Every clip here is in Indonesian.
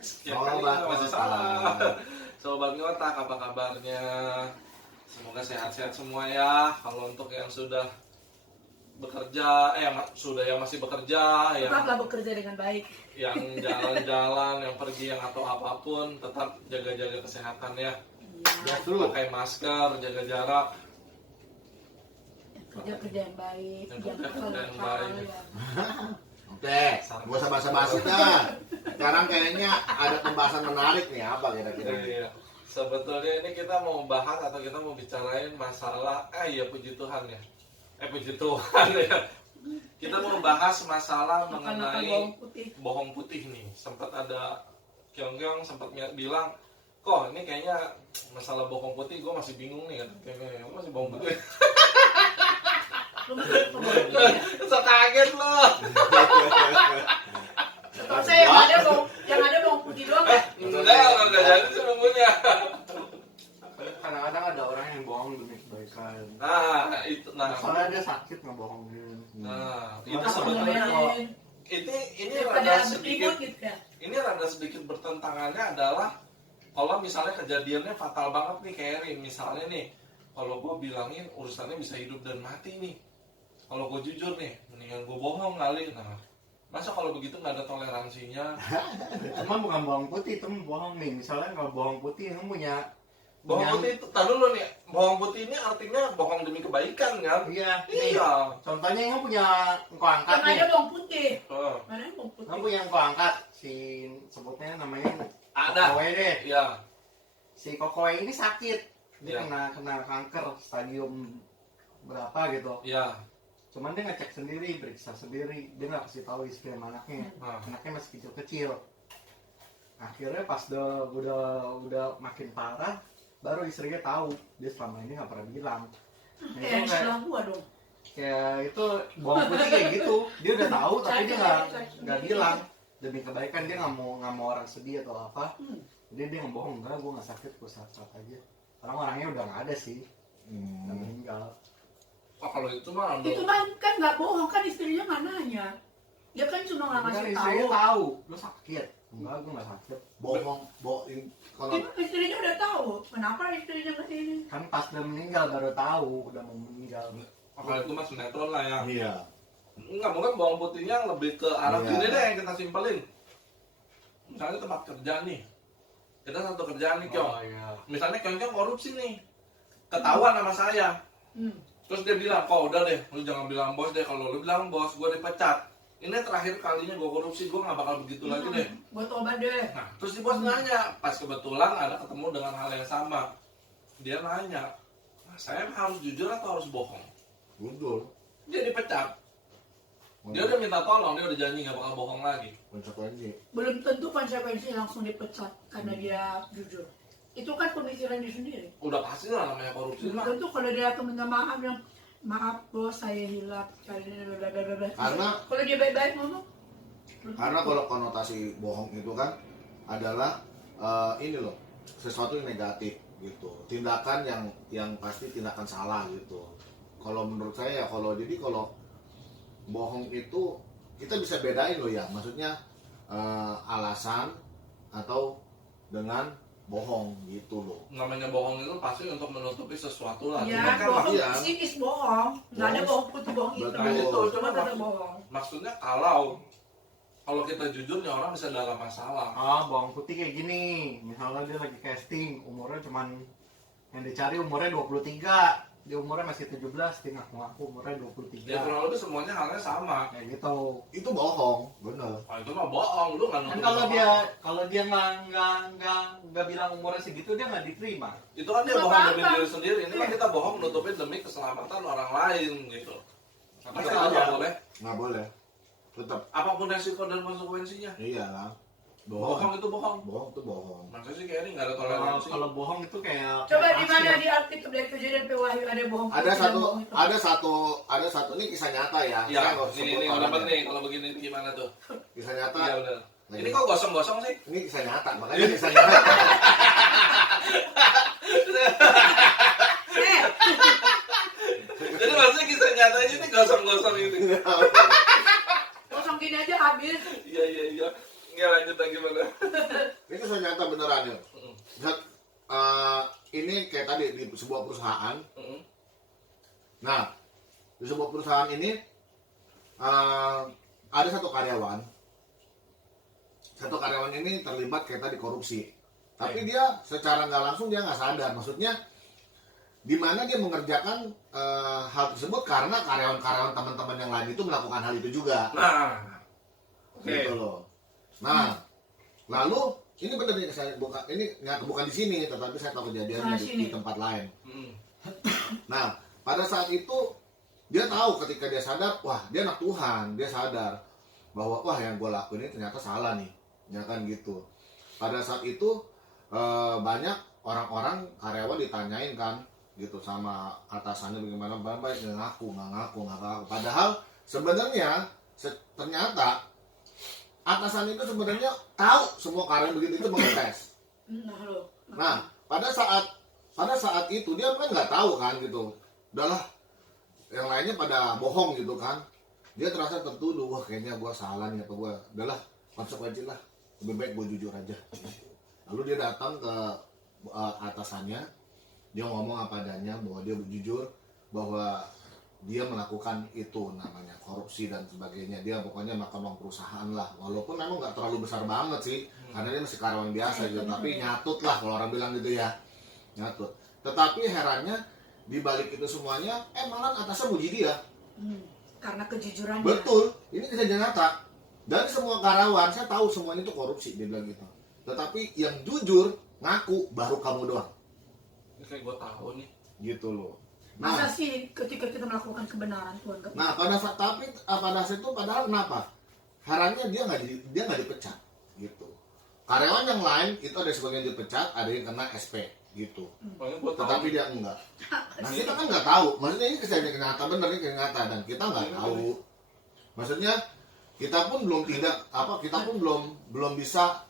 Sekian kali masih salah. Sobat Ngotak, apa kabarnya? Semoga sehat-sehat semua ya. Kalau untuk yang sudah bekerja, yang masih bekerja, yang Tetaplah bekerja dengan baik. yang jalan-jalan, yang pergi, yang atau apapun, tetap jaga-jaga kesehatan ya. Iya. Pakai masker, jaga jarak. Kerja yang baik, Yang jangan kerja yang nakal baik. ya. Oke, gak usah basa-basi dah. Sekarang kayaknya ada pembahasan menarik nih, apa kira-kira? Iya. Sebetulnya ini kita mau bahas atau kita mau bicarain masalah puji Tuhan ya. Puji Tuhan ya. Kita mau bahas masalah Makan mengenai putih. bohong putih nih. Sempat ada Kyong sempat bilang, kok ini kayaknya masalah bohong putih gue masih bingung nih kan. Kayaknya masih bohong putih. Lu masih bohong putih ya? So kaget loh. Kalau saya yang ada bawang putih doang ya? Enggak jadi sih bumbunya. Kadang-kadang ada orang yang bohong demi kebaikan. Nah, Soalnya dia sakit ngebohongin. itu Maka sebetulnya Ngomongin ini daripada rada sedikit ribut gitu ya. ini rada sedikit bertentangannya adalah kalau misalnya kejadiannya fatal banget nih kayak Rin, misalnya nih kalau gue bilangin urusannya bisa hidup dan mati nih, kalau gue jujur nih mendingan gue bohong kali. Nah, masa kalau begitu nggak ada toleransinya? Cuma bukan bawang putih, itu bohong nih. Misalnya kalau bawang putih kamu punya Bohong putih itu, tar dulu nih, bohong putih ini artinya bohong demi kebaikan kan? Iya, nih. Iya. Contohnya kamu punya engkau angkat Yang nih. ada bawang putih. Oh, Mana yang bawang putih? Kamu punya engkau angkat si sebutnya namanya ada. Kokoe deh. Iya. Si Kokoe ini sakit. Dia Iya. kena kanker stadium berapa gitu. Iya. Cuman dia ngecek sendiri, periksa sendiri. Dia nggak kasih tahu istri sama anaknya. Nah. Anaknya masih kecil-kecil. Akhirnya pas udah makin parah, baru istrinya tahu. Dia selama ini nggak pernah bilang. Nah, itu Yang sebelah gua dong. kayak itu bawang putih kayak gitu. Dia udah tahu tapi dia nggak bilang. Demi kebaikan dia nggak mau orang sedih atau apa. Jadi dia ngebohong, enggak, gue nggak sakit, gue sehat-sehat aja. Orangnya udah nggak ada sih, udah meninggal. Oh, kalau itu mah Itu mah kan nggak bohong, kan istrinya nggak nanya. Dia kan cuma nggak Kan ngasih istrinya tahu. tahu, lu sakit. Enggak, gue nggak sakit. Bohong, kalau Itu istrinya udah tahu. Kenapa istrinya nggak ini? Kan pas udah meninggal baru tahu, udah mau meninggal. kalau itu mah sinetron lah ya. iya. Enggak, mungkin bawang putihnya lebih ke arah Iya. gini deh yang kita simpelin. Misalnya tempat kerja nih. Kita satu kerjaan nih, Kyong. Iya. Misalnya Kyong korupsi nih. Ketahuan sama saya. Terus dia bilang, kok udah deh, lu jangan bilang bos deh. Kalau lu bilang bos, gue dipecat. Ini terakhir kalinya gue korupsi, gue gak bakal begitu lagi deh. Buat obat deh. Nah, terus si bos nanya, pas kebetulan ada ketemu dengan hal yang sama. Dia nanya, nah, saya harus jujur atau harus bohong? Jujur. Dia dipecat. Dia udah minta tolong, dia udah janji gak bakal bohong lagi. Konsekuensi. Belum tentu konsekuensi langsung dipecat karena dia jujur. Itu kan pemikiran dia sendiri. Udah pasti lah namanya korupsi Belum mah. tentu kalau dia akan minta maaf yang maaf bos saya hilap kali ini blablabla. Karena- kalau dia baik-baik ngomong. Karena kalau konotasi bohong itu kan adalah ini loh, sesuatu yang negatif gitu. Tindakan yang pasti tindakan salah gitu. Kalau menurut saya ya kalau bohong itu kita bisa bedain loh ya, maksudnya alasan atau dengan bohong gitu loh. Namanya bohong itu pasti untuk menutupi sesuatu lah. Ya, Cuma kan bohong iya. psikis bohong. Nggak ada Bohong. bohong putih, bohong hitam. Betul. Nah, itu Cuma cuma ada bohong. maksudnya kalau kita jujur nih orang bisa dalam masalah. Bawang putih kayak gini. Misalnya dia lagi casting, umurnya cuman yang dicari umurnya 23. Dia umurnya masih 17, dia ngaku-ngaku umurnya 23. Ya kurang lebih semuanya halnya sama. Kayak gitu. Itu bohong, bener. Nah, itu mah bohong, lu nggak Kan nutupin kalau apa-apa. dia nggak bilang umurnya segitu, dia nggak diterima. Itu kan dia Nggak bohong demi apa-apa. diri sendiri. Ini kan kita bohong nutupin demi keselamatan orang lain gitu. Tapi Iya. itu nggak boleh. Nggak boleh. Tetap. Apapun resiko dan konsekuensinya. Iya lah. Bohong itu bohong. Bohong itu bohong. Maksudnya sih kayak ini nggak ada Kalau toleransi. kalau bohong itu kayak Coba kayak di mana pasir. di Alkitab dari Kejadian Wahyu ada bohong putih Ada dan satu, bohong hitam. ada satu ini kisah nyata ya. Iya, Saya nggak ini sebut udah orangnya. penting kalau begini gimana tuh? Kisah nyata. Iya benar. Lagi. Ini kok gosong-gosong sih? Ini kisah nyata, makanya kisah nyata. Jadi maksudnya kisah nyatanya ini gosong-gosong gitu. Kosong gini aja habis. Iya. Nggak lanjut lagi mana? ini kayak tadi di sebuah perusahaan. Mm. Nah, di sebuah perusahaan ini ada satu karyawan. Satu karyawan ini terlibat kayak tadi korupsi. Tapi dia secara nggak langsung dia nggak sadar. Maksudnya di mana dia mengerjakan hal tersebut karena karyawan-karyawan teman-teman yang lain itu melakukan hal itu juga. Nah, oke. Gitu loh. Nah, lalu ini benar nih saya bukan di sini, tetapi saya tahu kejadiannya di tempat lain. Mm. Nah, pada saat itu dia tahu ketika dia sadar, wah dia anak Tuhan, dia sadar bahwa wah yang gue lakuin ini ternyata salah nih, ya kan gitu. Pada saat itu banyak orang-orang karyawan ditanyain kan, gitu sama atasannya bagaimana, baik nggak ngaku. Padahal sebenarnya ternyata atasan itu sebenarnya tahu semua karyawan begitu itu mengetes. Nah, pada saat itu dia kan nggak tahu kan gitu. Udahlah, yang lainnya pada bohong gitu kan. Dia terasa tertuduh, wah kayaknya gue salah nih apa gue. Udahlah, konsekuensi lah. Lebih baik gue jujur aja. Lalu dia datang ke atasannya, dia ngomong apa adanya bahwa dia jujur bahwa dia melakukan itu namanya korupsi dan sebagainya. Dia pokoknya makan uang perusahaan lah, walaupun memang nggak terlalu besar banget sih, karena dia masih karyawan biasa gitu, tapi nyatut lah kalau orang bilang gitu ya, nyatut. Tetapi herannya di balik itu semuanya, malah atasnya muji dia. Karena kejujurannya. Betul, ini kejadian nyata. Dari semua karyawan, saya tahu semuanya itu korupsi, dia bilang gitu. Tetapi yang jujur ngaku baru kamu doang. Ini kayak gue tahu nih. Gitu loh. Masa sih ketika kita melakukan kebenaran Tuhan? Nah, pada saat itu padahal kenapa? Herannya dia nggak dipecat gitu. Karyawan yang lain itu ada sebagian dipecat, ada yang kena SP gitu. Tetapi dia enggak. Nah, kita kan nggak tahu. Maksudnya ini kejadian nyata, bener ini nyata dan kita nggak tahu. Maksudnya kita pun belum bisa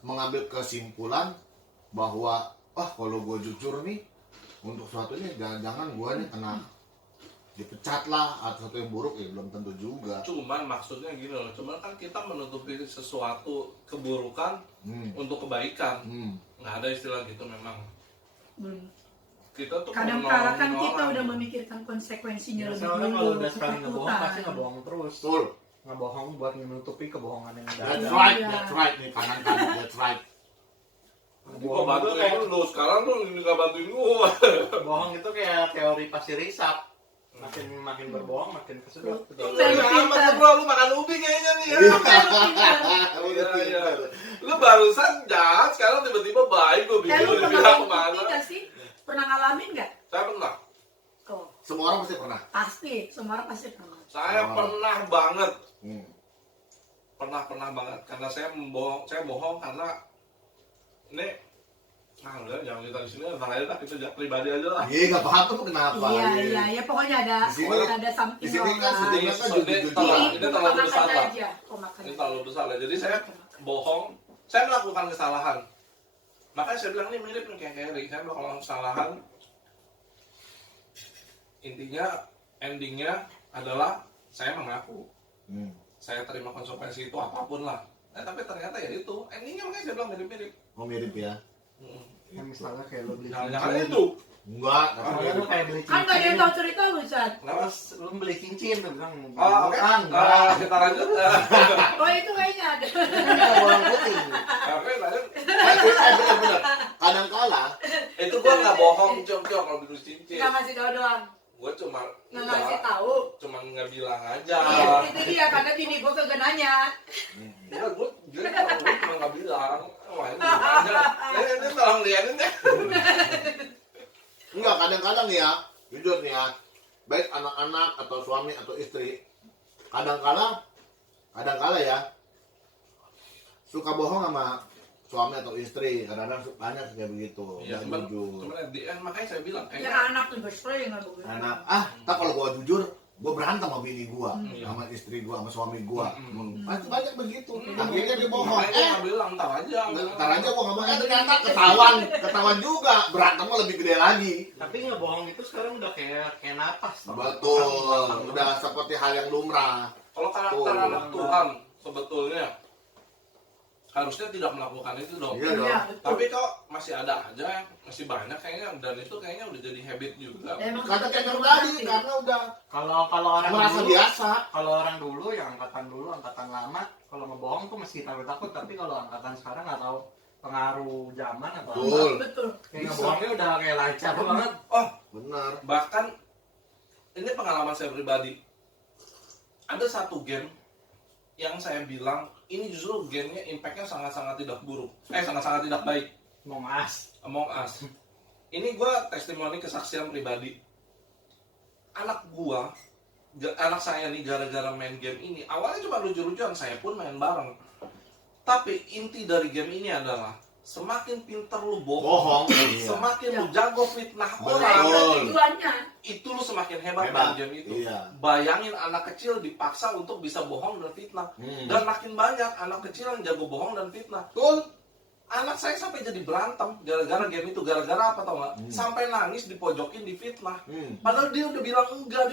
mengambil kesimpulan bahwa kalau gue jujur nih untuk sesuatu ini jangan-jangan gue nih kena dipecat lah atau sesuatu yang buruk, ya belum tentu juga. Cuman maksudnya gini loh, cuman kan kita menutupi sesuatu keburukan untuk kebaikan. Nggak ada istilah gitu memang. Kita tuh Kadang-kadang kan kita udah memikirkan konsekuensinya lebih dulu. Kalau udah sekali ngebohong pasti ngebohong terus. Betul. Ngebohong buat menutupi kebohongan yang udah That's ada. right nih kanan, that's right. Gua bantuin lu, sekarang lu nggak bantuin gua. Bohong itu kayak teori pasir hisap. Makin berbohong makin kesedot. Lu makan ubi kayaknya nih ya. Iya. Lu barusan jahat, sekarang tiba-tiba baik, gua bingung Lu pernah dibilang ngalamin kemana. nggak sih? Pernah ngalamin nggak? Saya pernah. Oh, Semua orang pasti pernah. pasti. Semua orang pasti pernah. Saya pernah banget. Hmm. Pernah banget. Karena saya bohong karena ini enggak, jangan kita di sini, ntar aja lah, kita pribadi aja lah. Iya, nggak apa-apa tuh kenapa. Iya, pokoknya ada something di sini kan wrong lah. Ini terlalu besar lah. Makan Ini terlalu besar lah. Jadi saya bohong, saya melakukan kesalahan. Makanya saya bilang ini mirip nih kayak Kerry. Saya melakukan kesalahan. Intinya, endingnya adalah saya mengaku. Saya terima konsekuensi itu apapun lah. Tapi ternyata ya itu, endingnya makanya saya bilang mirip-mirip. Oh mirip ya. Yang misalnya kayak lo beli Jangan itu. Enggak, Soalnya lo kayak beli kan nggak ada yang cincin. tahu cerita lu, Chan. Terus lo beli cincin, lo bilang Oke. Kita lanjut. Oh, itu kayaknya ada. bawang putih. Oke, lanjut. bener. Kadang-kala Itu gua nggak bohong, Cok, kalau beli cincin. Nggak ngasih tahu doang. Gua cuma Nggak ngasih tahu. cuma nggak bilang aja. Itu dia, karena bini gue kagak nanya. Iya, gua cuma nggak bilang. Wah, ini aja. Ini tolong liatin deh. enggak, kadang-kadang nih ya, jujur nih ya, baik anak-anak atau suami atau istri, kadang-kala ya suka bohong sama suami atau istri, kadang-kadang banyak kayak begitu, Iya, nggak jujur. cuman at the end, makanya saya bilang Ya kayak anak tuh sering nggak begitu. Anak, tak kalau gua jujur, gua berantem sama bini gua, Iya. sama istri gua, sama suami gua. Hmm. Pasti banyak begitu. Akhirnya dia bohong. makanya gua nggak bilang, ntar aja. Ntar aja gua ngomong, ternyata ketahuan juga, berantemnya lebih gede lagi. Tapi ngebohong itu sekarang udah kayak napas. Betul, udah seperti hal yang lumrah. Kalau karakter Tuh. anak Tuhan sebetulnya harusnya tidak melakukan itu dong. Iya dong. Iya, betul. Tapi kok masih ada aja, masih banyak kayaknya, dan itu kayaknya udah jadi habit juga. Emang Kata kita Cenderung terima tadi kasih. karena udah Kalau orang merasa dulu, biasa. kalau orang dulu yang angkatan lama, kalau ngebohong tuh mesti takut-takut. Tapi kalau angkatan sekarang nggak tahu pengaruh zaman atau apa. Betul. Betul. Kayak ngebohongnya udah kayak lancar banget. Oh, Benar. bahkan ini pengalaman saya pribadi. Ada satu game yang saya bilang ini justru gamenya impactnya sangat-sangat tidak buruk, sangat-sangat tidak baik. Among Us. Ini gue testimoni kesaksian pribadi. Anak saya nih gara-gara main game ini, awalnya cuma lucu-lucuan, saya pun main bareng. Tapi inti dari game ini adalah semakin pinter lu bohong, Bohong. semakin lu Iya. jago fitnah Betul. orang, Tujuannya. itu lu semakin hebat Hebat. main game itu. Iya. Bayangin anak kecil dipaksa untuk bisa bohong dan fitnah. Dan makin banyak anak kecil yang jago bohong dan fitnah. Betul. Anak saya sampai jadi berantem gara-gara game itu. Gara-gara apa tau nggak? Sampai nangis dipojokin, difitnah. Padahal dia udah bilang enggak,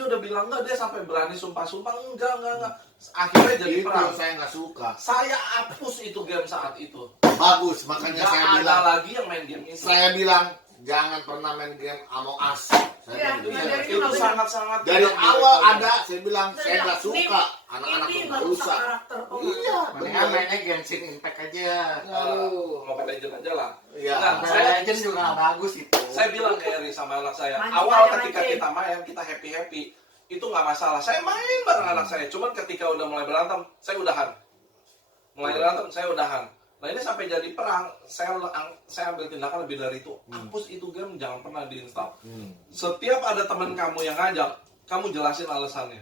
dia sampai berani sumpah-sumpah enggak. Akhirnya jadi Itu perang. saya nggak suka. Saya hapus itu game saat itu. Bagus, makanya Nggak saya ada bilang. lagi yang main game itu. Saya bilang jangan pernah main game Among Us. Iya, Saya bilang iya. gitu. Itu sangat-sangat Dari tidak awal boleh. ada, saya bilang saya nggak suka. Anak-anak ini tuh nggak merusak usah. karakter orang. Iya, Mendingan mainnya Genshin Impact aja. Mobile Legends aja lah. Iya. Nah, Mobile Legends juga bagus itu. Saya bilang ke Eri sama anak saya, Mancing awal aja, ketika mancing. kita main, kita happy-happy, itu nggak masalah. Saya main bareng anak saya, cuman ketika udah mulai berantem, saya udahan. Nah ini sampai jadi perang, saya ambil tindakan lebih dari itu. Hapus itu game, jangan pernah diinstal. Setiap ada teman kamu yang ngajak, kamu jelasin alasannya.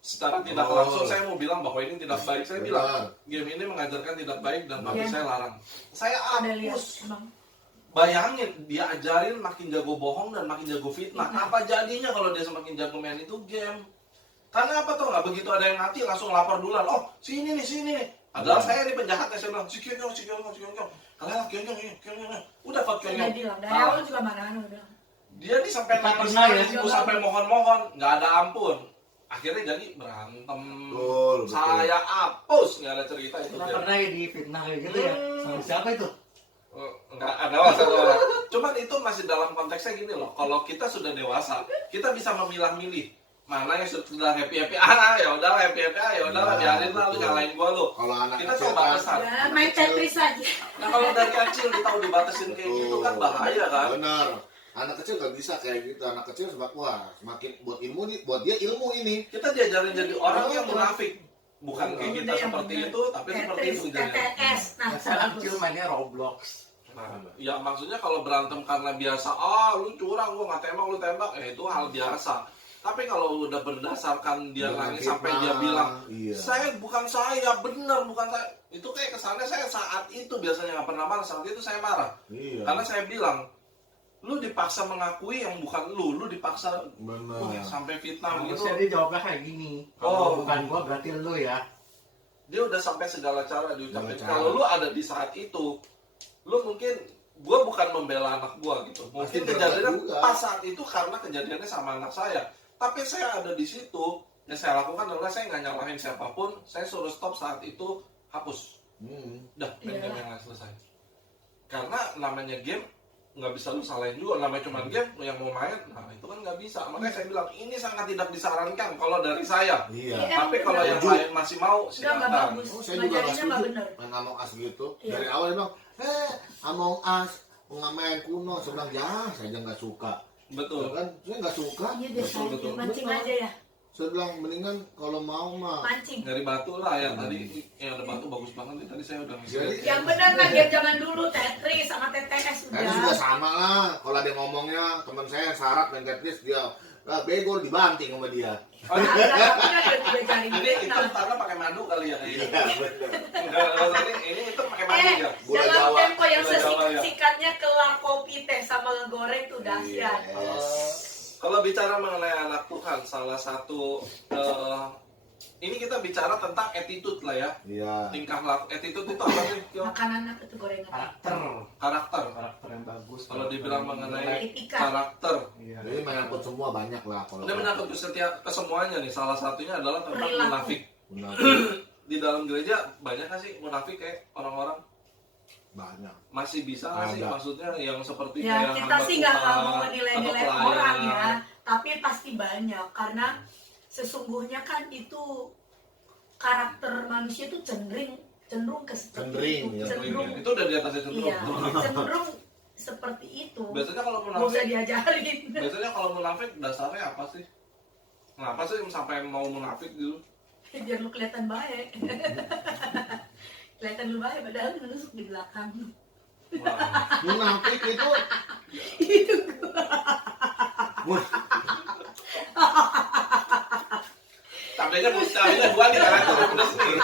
Secara tidak langsung saya mau bilang bahwa ini tidak baik. Saya bilang, game ini mengajarkan tidak baik dan bagus, Iya. saya larang. Saya Ada lihat, hapus. Bang. Bayangin, dia ajarin makin jago bohong dan makin jago fitnah. Apa jadinya kalau dia semakin jago main itu game? Karena apa tuh nggak begitu ada yang mati langsung lapor duluan. Oh, sini nih. Padahal saya ini penjahatnya, saya bilang, si Kyonyong. Kalian Kyonyong. Udah Pak Saya Kyonyong. bilang, dari awal juga marahan udah. Dia nih sampai Kita nangis, pernah ya? ibu sampai mohon-mohon, nggak ada ampun. Akhirnya jadi berantem. Betul. Saya hapus, nggak ada cerita itu. Kita game. pernah ya di fitnah kayak gitu ya. Sama siapa itu? Enggak ada satu orang. Cuman itu masih dalam konteksnya gini loh. Kalau kita sudah dewasa, kita bisa memilah-milih mana yang sudah happy ya udah happy ya udahlah, biarin lah lu nyalain gua lu. Kalau anak Kita kecil coba kan, pesan. Ya, main Tetris aja. Nah kalau dari kecil ditahu dibatasin kayak gitu kan bahaya kan. Benar. Anak kecil nggak bisa kayak gitu. Anak kecil semakin buat dia ilmu ini. Kita diajarin jadi orang yang munafik. Bukan kayak kita Udah yang seperti bener. itu, tapi seperti itu jadi. TTS. Nah, Saya bagus. kecil mainnya Roblox. Nah, ya maksudnya kalau berantem karena biasa, lu curang, gua nggak tembak, lu tembak, itu hal biasa. Tapi kalau udah berdasarkan dia Dengan nangis sampai fitnah, dia bilang, iya. saya bukan saya, itu kayak kesannya saya saat itu biasanya nggak pernah marah, saat itu saya marah. Iya. Karena saya bilang, lu dipaksa mengakui yang bukan lu dipaksa Benar. sampai fitnah gitu. Harusnya dia jawabnya kayak gini. Oh. Kalau bukan gua berarti lu ya. Dia udah sampai segala cara diucapin. Segala cara. Kalau lu ada di saat itu, lu mungkin gue bukan membela anak gue gitu. Mungkin Pasti kejadiannya berat juga. pas saat itu karena kejadiannya sama anak saya. Tapi saya ada di situ, yang saya lakukan adalah saya nggak nyalahin siapapun, saya suruh stop saat itu, hapus. Udah, main game yang lain selesai. Karena namanya game nggak bisa lu salahin juga, namanya cuma game, lu yang mau main, nah itu kan nggak bisa. Makanya saya bilang ini sangat tidak disarankan kalau dari saya. Iya. Iya. Tapi kalau yang Setuju. lain masih mau, Udah nggak silakan. bagus. Oh, saya juga nggak Ngajarinya nggak setuju bener. main Among Us gitu. Iya. Dari awal dia bilang, Among Us nggak main kuno. Saya bilang, ya saya aja nggak suka. Betul. Kan saya nggak suka. Iya deh, Betul, betul. mancing aja ya. Saya bilang mendingan kalau mau mah. Mancing. Dari batu lah ya tadi yang ada batu bagus banget nih, tadi saya udah ngisi. Jadi, Yang benar kan game zaman dulu Tetris sama TTS Kan juga udah. sama lah. Kalau ada yang ngomongnya teman saya yang syarat main Tetris dia bego dibanting sama dia. Oh, Nah, tapi kan dia cari ini itu fitnah. karena pakai madu kali ya kayaknya. Iya benar. Enggak, ini itu pakai madu ya. Gula Dalam Jawa. tempo yang Gula Jawa, ya. sesingkat-singkatnya kelar kopi teh sama ngegoreng tuh dahsyat. Yes. Kalau bicara mengenai anak Tuhan, salah satu ini kita bicara tentang attitude lah ya. Iya. Tingkah laku. Attitude itu apa sih? Yo? Makan anak itu gorengan. Karakter. Karakter yang bagus. Kalau dibilang mengenai Etika. karakter, Iya. Jadi menyangkut semua banyak lah kalau. ini menyangkut ke semuanya nih. Salah satunya adalah tentang Perilaku. munafik. Benar. di dalam gereja banyak nggak sih munafik kayak orang-orang? Banyak. Masih bisa nggak sih Ada. maksudnya yang seperti Ya kayak kita hamba sih nggak Tuhan mau menilai-nilai atau pelayan? orang ya, tapi pasti banyak karena sesungguhnya kan itu karakter manusia itu cenderung ke seperti Cenderung, itu, ya. cenderung, Itu udah di atasnya cenderung. iya, cenderung seperti itu. Biasanya kalau Nggak usah munafik, diajarin. biasanya kalau munafik dasarnya apa sih? Kenapa sih sampai mau munafik gitu? Biar lu kelihatan baik. Kelihatan lu baik padahal lu nusuk di belakang. Wah. Munafik itu Itu Cabenya dua nih karena itu pedes nih.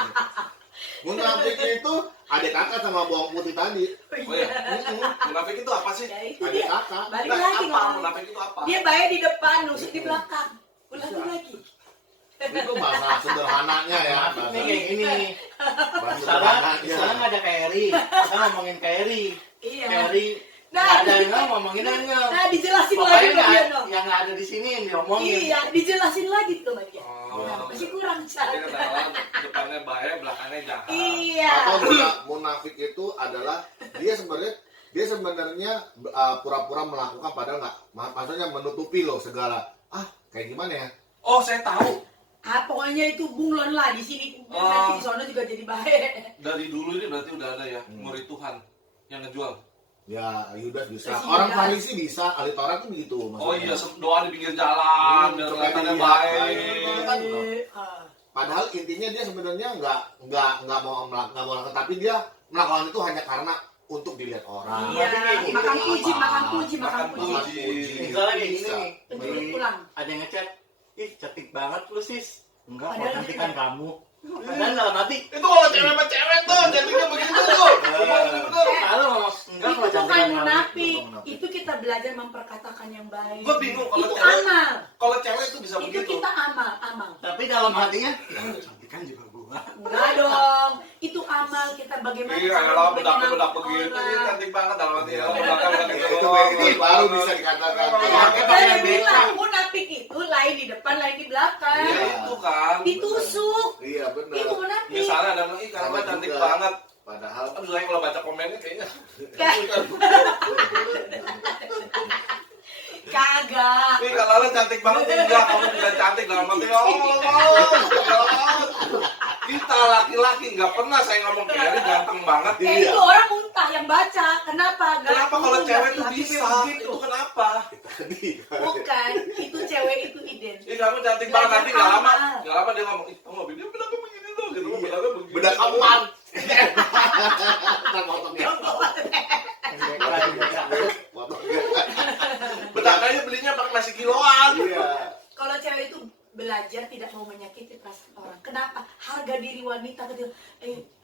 munafik itu adik kakak sama bawang putih tadi. Oh ya, munafik itu apa sih? Ya, itu Adik dia. kakak. Balik Nah, lagi apa ngomong. munafik itu apa? Dia baik di depan, nusuk di belakang. Ulangi lagi. Itu bahasa sederhananya ya. Munafik nih kayak gini. Bahasa Misalnya sederhananya. nggak ada Kairi, kita ngomongin Kairi. Iya. Kairi Nah, nggak ada yang ngomongin aja. Nah, dijelasin lagi Pokoknya ke dia nggak dong. yang nggak ada di sini yang diomongin. Iya, dijelasin lagi tuh sama dia. Oh. Nah, masih kurang Jadi cara. kenalan depannya baik, belakangnya jahat. Iya. Atau munafik itu adalah dia sebenarnya pura-pura melakukan padahal nggak, maksudnya menutupi loh segala. Kayak gimana ya? Oh, saya tahu. Pokoknya itu bunglon lah di sini. Oh. Nanti di sana juga jadi baik. Dari dulu ini berarti udah ada ya murid Tuhan yang ngejual. Ya Yudas bisa. Yudas. Orang Farisi bisa, ahli Taurat kan begitu. Oh maksudnya. iya, doa di pinggir jalan, biar supaya kelihatannya dilihat baik. Kan, Ah. Padahal intinya dia sebenarnya nggak mau melakukan, tapi dia melakukan itu hanya karena untuk dilihat orang. Iya, Berarti makan kayak puji, gitu. makan puji, makan Makan puji. puji. Misalnya kayak gini Bisa. nih. Penculik Di- pulang. Ada yang ngechat, ih cantik banget lu sis. Enggak, Padahal kalau cantikan dia- kamu. Padahal dalam hati, Itu kalau cewek sama cewek tuh, jadinya begitu tuh. Bener. kalau ngomong enggak Itu kalau bukan cantikan kamu. munafik, itu munafik. itu kita belajar memperkatakan yang baik. Gue bingung kalau Itu cewek, amal, kalau cewek itu bisa itu begitu. kita amal. Tapi dalam hatinya, cantikan juga gua. Enggak dong, itu amal kita bagaimana Iya, cara kalau menyenangkan bedak begitu, ini orang. cantik banget dalam hati ya. Itu Bedak baru bisa dikatakan. Iya. Pakai Saya yang bilang beda. munafik itu lain di depan, lain di belakang. Iya itu kan. Ditusuk, Iya benar. itu munafik. Misalnya ada yang karena Sama cantik juga. banget. Padahal Aduh, saya kalau baca komennya kayaknya. Kagak. Ih, kalau lo cantik banget, enggak, kamu juga cantik dalam hati. Kita laki-laki nggak pernah saya ngomong kayak ini ganteng banget. Kayak Iya. itu orang muntah yang baca. Kenapa? Kenapa kalau cewek tuh bisa? Itu kenapa? tadi Bukan, itu cewek itu identik. Ih, kamu cantik banget, nanti nggak lama Belajar dia ngomong, ih, kamu dia bedaknya begini tuh, gitu, bedaknya begini. bedak empat. Ntar potongnya. Potongnya. Bedaknya belinya pakai nasi kiloan. Iya. Kalau cewek itu belajar tidak mau menyakiti perasaan orang. Kenapa? Harga diri wanita kecil.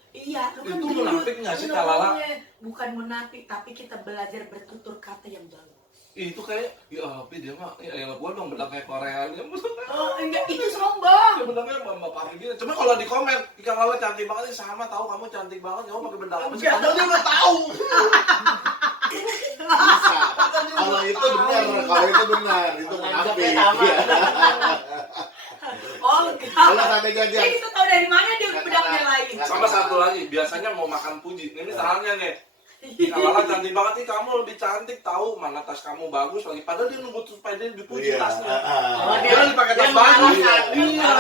Iya, lu kan Itu begini, munafik nggak sih, lu Kak Lala? ngomongnya. Bukan munafik, tapi kita belajar bertutur kata yang bagus. Ih, itu kayak, ya tapi dia mah, ya gua dong bedaknya Korea dia. Oh, enggak, itu sombong. Bedaknya bapak gini. Cuma kalau di komen, Ika Lala cantik banget sih, sama tahu kamu cantik banget, kamu pakai bedak apa sih? Enggak. Padahal dia udah tahu. Bisa. Kalau itu benar, itu munafik. Ngajaknya sama. Iya. Oh, enggak. Kalau sampai janjian. Jadi kita tahu dari mana dia bedaknya lain. Sama satu lagi, biasanya mau makan puji. Ini misalnya nih, Ika Lala cantik banget nih, kamu lebih cantik tahu mana tas kamu bagus lagi. Padahal dia nunggu supaya dia dipuji Iya. tasnya. Oh, Dia lagi pakai tas dia bagus. mengalahkan. Iya.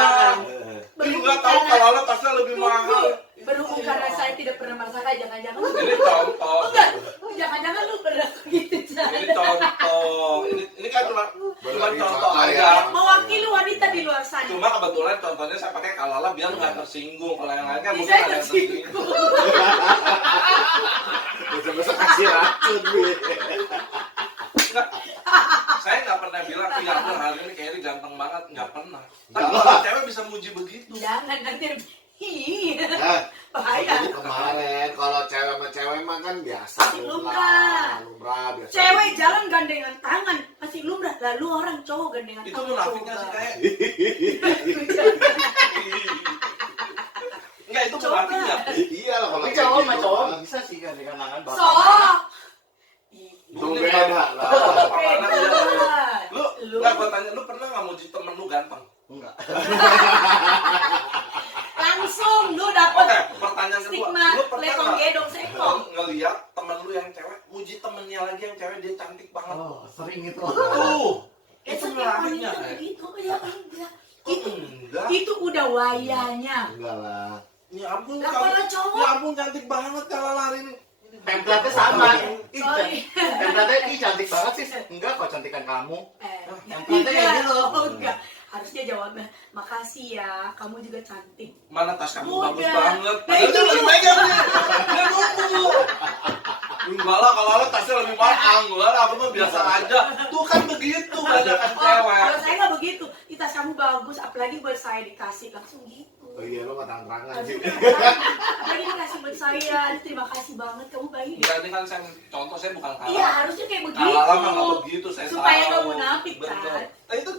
Dia nggak tahu kalau Lala tasnya lebih mahal. Berhubung karena saya tidak pernah merasakan, jangan-jangan lu Ini contoh. enggak, jangan-jangan lu pernah begitu. Ini contoh. Ini kan cuma Berbagi contoh contoh aja. ya. Mewakili wanita di luar sana. Cuma kebetulan contohnya saya pakai Kalala biar nggak tersinggung. Kalau yang lain kan mungkin Saya ada yang tersinggung. tersinggung. Bisa-bisa kasih racun nih. Nggak. Saya nggak pernah bilang, iya aku hari ini kayak ini ganteng banget. Nggak pernah. Tapi kalau cewek bisa muji begitu. Jangan nanti Nah, bahaya. itu kemarin kalau cewek sama cewek mah kan biasa. Masih lumrah. Lumrah biasa. Cewek jalan gandengan tangan masih lumrah, lalu orang cowok gandengan Itu tangan. munafiknya sih kayak. Enggak, itu Coba. munafiknya. Iya lah kalau Tapi kayak cowok gitu sama cowok mah. bisa sih kan dengan tangan bakal. Sok. Itu beda lah. Lu nggak gua tanya, lu pernah nggak muji temen lu ganteng? Enggak. Langsung lu banget. Oh, sering itu. Tuh, itu Setiap larinya wanita kayak. begitu ya enggak. Itu Enggak. itu udah wayanya. Enggak lah. Ya ampun, Lah kamu, kalau cowok, ya ampun cantik banget kalau lari nih. Template sama. Ih, sorry. template ih cantik banget sih. Enggak kok cantikan kamu. Tidak. Template kayak gitu. Oh, enggak. Harusnya jawabnya, makasih ya, kamu juga cantik. Mana tas kamu Udah. bagus banget. Nah, Padahal itu dia lagi tuh. megang nih. Dia nunggu. Enggak lah, kalau lo tasnya lebih mahal. Enggak lah, aku mah biasa aja. Tuh kan begitu banyak kan Oh, cewek. kalau saya nggak begitu, tas kamu bagus, apalagi buat saya dikasih langsung gitu. Oh iya, lo nggak terang-terangan sih. Lagi dikasih buat saya, terima kasih banget, kamu baik. Enggak, ini kan saya contoh, saya bukan kalah. Iya, harusnya kayak begitu. Kalah mah nggak begitu, saya Supaya tahu. nggak munafik, Bener. kan? Nah, itu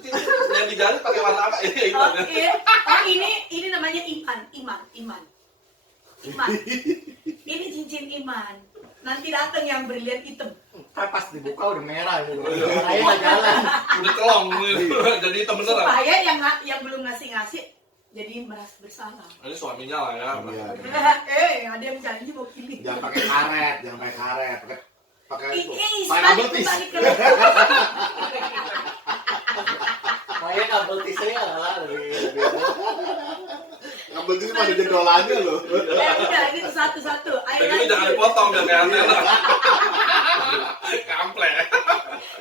yang digali pakai warna apa? Iya, itu. Oh, iya. Oh, ini namanya iman. Ini cincin iman. Nanti datang yang berlian hitam. Kan pas dibuka udah merah gitu. Warnanya nggak jalan. Udah kelong gitu. Jadi itu beneran. Supaya yang belum ngasih jadi merasa bersalah. Ini suaminya lah ya. Iya. Ada yang janji mau pilih. Jangan pakai karet, pakai itu. Pakai Balik kabel tis. balik ke Kayak kabel tisnya lah lebih. Kabel tis mah ada jendolannya loh. udah gitu satu-satu. Ayo Udah gitu lanjut. jangan dipotong biar kayak antena. Kamplek.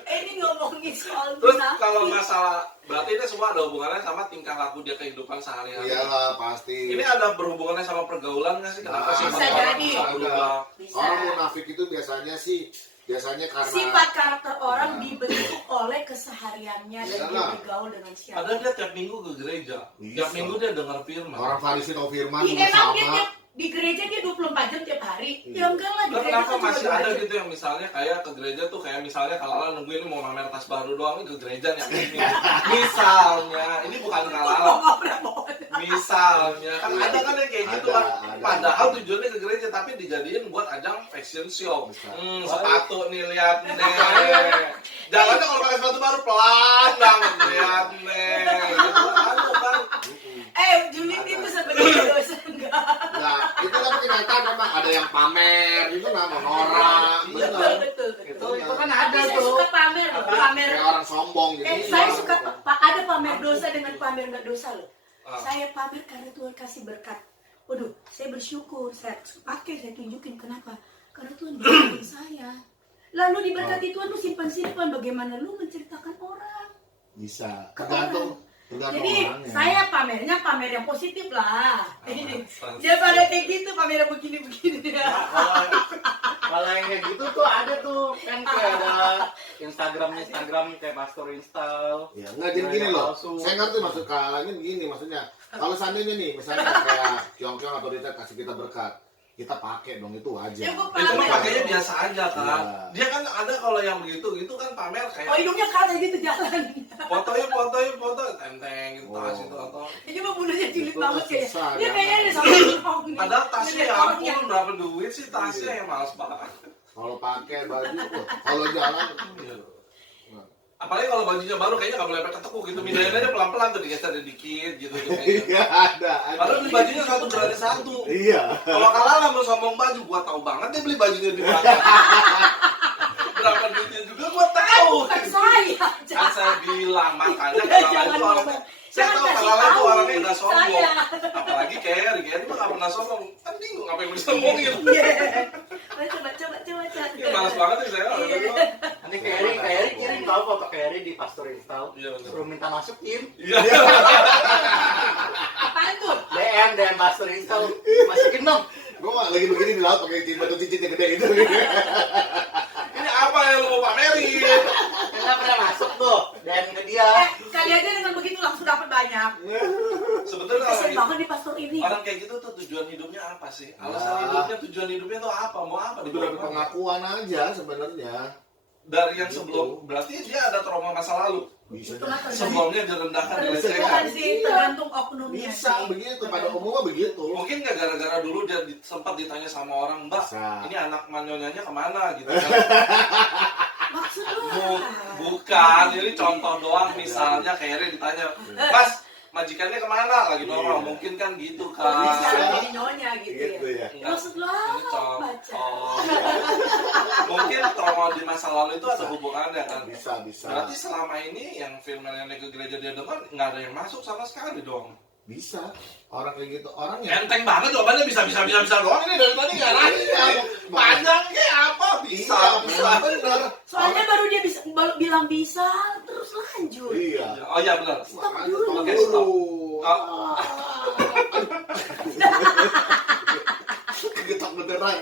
Ini ngomongin soal Terus munafik. kalau masalah, berarti ini semua ada hubungannya sama tingkah laku dia kehidupan sehari-hari. Iyalah pasti. Ini ada berhubungannya sama pergaulan nggak sih? Kenapa sih Bisa orang jadi. bisa berubah? Bisa. Orang munafik itu biasanya karena Sifat karakter orang Nah. dibentuk oleh kesehariannya dan dia Iyalah. bergaul dengan siapa. Padahal dia tiap minggu ke gereja. Iya, Tiap minggu dia dengar firman. orang Farisi atau Firman Emang juga dia sama. di gereja dia 24 jam tiap hari. Iya. Ya enggak lah di Lah, gereja kenapa kan cuma masih 2 ada jam. gitu yang misalnya kayak ke gereja tuh kayak misalnya kalau nungguin ini mau pamer tas baru doang ini ke gereja nih ini. Misalnya, ini bukan kalala. Nggak pernah bohong. Misalnya, kan ada kan yang kayak gitu Ada, kan. ada. Padahal tujuannya ke gereja tapi dijadiin buat ajang fashion show. Bisa. Sepatu nih lihat nih. Jalannya kalau pakai sepatu baru pelan banget lihat nih. Gitu kan, kan. Julid itu sebenarnya dosa enggak. Nah, itu kan kenyataan memang ada yang pamer, itu nama norak, Iya, bener. Betul. Itu kan ada Tapi saya tuh. suka pamer loh, pamer. Kayak orang sombong gitu. Saya suka ada pamer dosa dengan pamer nggak dosa loh. Ah. Saya pamer karena Tuhan kasih berkat. Waduh, saya bersyukur, saya pakai, saya tunjukin kenapa? Karena Tuhan berkati saya. Lalu diberkati Tuhan lu simpan-simpan, bagaimana lu menceritakan orang? Bisa, tergantung Jadi orangnya. saya pamernya pamer yang positif lah. Pantes. Dia pada kayak gitu pamer yang begini-begini. Kalau yang kayak gitu tuh ada tuh kan kayak ada Instagram kayak pastor install. Ya, enggak jadi gini loh. Palsu. Saya ngerti maksud kalanya begini maksudnya. Kalau seandainya nih, misalnya kayak Kyong-Kyong atau Rita kasih kita berkat, kita pakai dong itu wajar. Ya, gua Itu mah pamer. pakainya biasa aja kan. Iya. Dia kan ada kalau yang begitu gitu kan pamer Oh kayak hidungnya kata gitu jalan. foto tenteng gitu Oh. tas itu atau Ini mah bulunya cilik Itu banget kayak. susah, Dia ya. kayaknya ada sama Jepang nih. padahal tasnya ya Orang yang- ampun berapa duit sih tasnya yang males banget. Kalau pakai baju, kalau jalan, Apalagi kalau bajunya baru kayaknya nggak boleh pakai tekuk gitu. Mindahin aja pelan-pelan tuh digeser dikit gitu. iya ada. Padahal beli bajunya satu berani satu. Iya. Kalau kalah mau sombong baju, gua tahu banget dia beli bajunya di mana. Berapa duitnya juga gua tahu. Bukan saya. Kan saya bilang makanya Jangan Kalala itu orang. ngomong. Saya Jangan tahu kasih Kalala itu tahu orangnya nggak sombong. saya. Apalagi Kerry mah nggak pernah sombong. Kan bingung apa yang bisa sombongin. Iya. Coba. Ini malas banget nih saya. Iya. Nanti Kerry kirim tahu foto Kerry di pastor install. Iya, bener. Suruh minta masukin. Iya. Apaan tuh? DM pastor install. Masukin dong. Gue lagi begini di laut pakai batu cincin yang gede itu. Ini apa yang lu mau pamerin? Enggak pernah masuk tuh. DM ke dia. Kali aja dengan begitu langsung dapat banyak. Sebetulnya Kesel orang gitu, banget di pastor ini. orang kayak gitu tuh tujuan hidupnya apa sih? Alasan Ah. hidupnya, tujuan hidupnya tuh apa? Mau apa? Itu dari pengakuan aja sebenarnya. Dari yang Gitu. sebelum, berarti dia ada trauma masa lalu. Bisa Itu mah tergantung. Sebelumnya direndahkan, Bukan dilecehkan. sih, tergantung oknumnya. bisa sih. begitu pada umumnya begitu. Mungkin nggak gara-gara dulu dia sempat ditanya sama orang, Mbak, Bisa. ini anak manyonyanya kemana gitu kan? Maksud lu Bu- apa? bukan, ini contoh doang. Misalnya Kerry ditanya, Mas, majikannya kemana lagi nongkrong, mungkin kan gitu Ini kan. sekarang jadi nyonya gitu Gitu ya. ya. Maksud lo Ini apa cowok. baca? Oh. Mungkin trauma di masa lalu itu ada hubungannya kan. Bisa. Berarti selama ini yang firman nenek ke gereja dia dengar nggak ada yang masuk sama sekali dong. Bisa. Orang kayak gitu, orang yang Enteng banget jawabannya bisa doang, ini dari tadi nggak nanya. Panjang kayak apa bisa. bisa bener. Soalnya baru dia bisa bilang bisa, terus lanjut. Iya. Oh iya benar. Stop Makanya dulu. tolong Oke, dulu. stop. Ah. Kegetok beneran.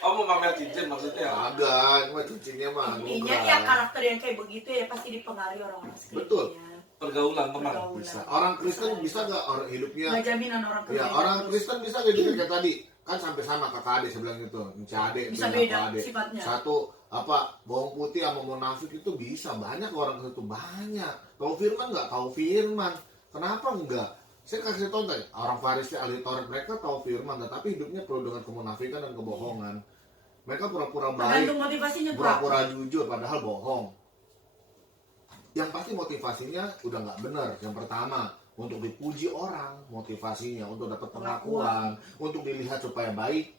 Oh mau pamer cincin maksudnya? Agak, cuma cincinnya mah Intinya anugerah. ya karakter yang kayak begitu ya pasti dipengaruhi orang-orang Betul. sekelilingnya. Pergaulan teman. Pergaulan. Bisa. Orang Kristen bisa nggak orang hidupnya? Nggak jaminan orang Ya, kerja orang terus. Kristen bisa kayak gitu kayak tadi. Kan sampai sama kakak adik saya bilang gitu. Minca adik, Bisa bilang beda kakak adik. sifatnya. Satu apa bawang putih sama munafik itu bisa banyak orang itu banyak. Tahu firman nggak? Tahu firman. Kenapa enggak? Saya kasih tahu tadi orang Farisi ahli Taurat mereka tahu firman, tetapi hidupnya penuh dengan kemunafikan dan kebohongan. Mereka pura-pura baik, Tergantung motivasinya tuh. pura-pura jujur padahal bohong. Yang pasti motivasinya udah nggak benar. Yang pertama untuk dipuji orang, motivasinya untuk dapat pengakuan, untuk dilihat supaya baik.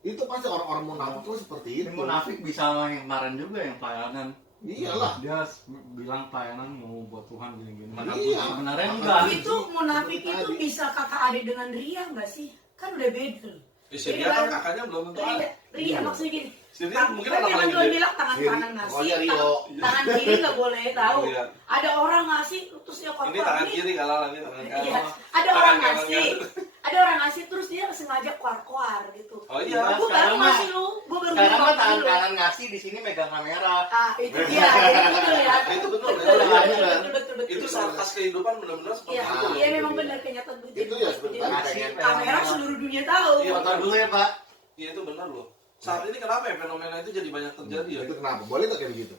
Itu pasti orang-orang munafik tuh seperti itu. Ini munafik bisa sama yang kemarin juga yang pelayanan. Iyalah. Dia bilang pelayanan mau buat Tuhan gini-gini. Mana Iya. Sebenarnya Maka enggak. Itu munafik Tadi. itu bisa kakak adik dengan ria nggak sih? Kan udah beda loh. Si dia kan kakaknya belum tentu ada. Ria maksudnya gini. Si dia mungkin ada Kan paling Tuhan gede. bilang tangan Ria. kanan ngasih, Pokoknya Rio. tangan kiri nggak boleh tahu. Iya. Ada orang ngasih terus dia kotor. Ini tangan Ini- kiri kalau ini tangan Iya, kanan. ada Tangan orang kanan ngasih, kan. ada orang ngasih terus dia sengaja koar-koar gitu. Oh iya. Gue baru Sekarang mah- ngasih lu, gue baru Sekarang mah ngasih tangan lu. kanan ngasih di sini megang kamera. Ah, itu dia, jadi betul ya. Itu betul, betul, betul, betul, betul. Itu sarkas kehidupan benar-benar seperti Iya, itu. iya memang benar kenyataan begitu. Itu ya sebentar Ngasih pengen Kamera seluruh dunia tahu. Iya, Foto dulu ya Pak. Iya itu benar loh. Saat ini kenapa ya fenomena itu jadi banyak terjadi ya? Itu kenapa? Boleh nggak kayak begitu?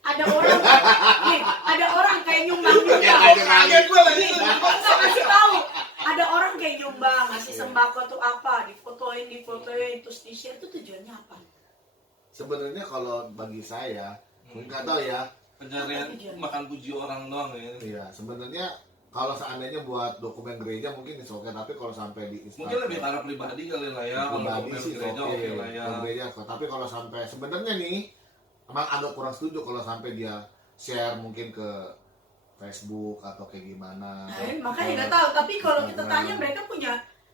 Ada orang, nih, ada orang kayak nyumbang juga. Ya, ada Kaget gue lagi. Nggak kasih tahu. Ada orang kayak nyumbang, ngasih sembako tuh apa, difotoin, terus di-share itu tujuannya apa? Sebenarnya kalau bagi saya, nggak tahu ya. Pencarian makan puji orang doang ya. Iya, sebenarnya kalau seandainya buat dokumen gereja mungkin oke, tapi kalau sampai di Instagram, Mungkin lebih arah pribadi kali lah ya. Kalau pribadi dokumen sih gereja oke, oke lah ya. ke gereja kok. Tapi kalau sampai sebenarnya nih, emang agak kurang setuju kalau sampai dia share mungkin ke Facebook atau kayak gimana. Nah, makanya nggak tahu. Tapi kalau kita Instagram. tanya mereka punya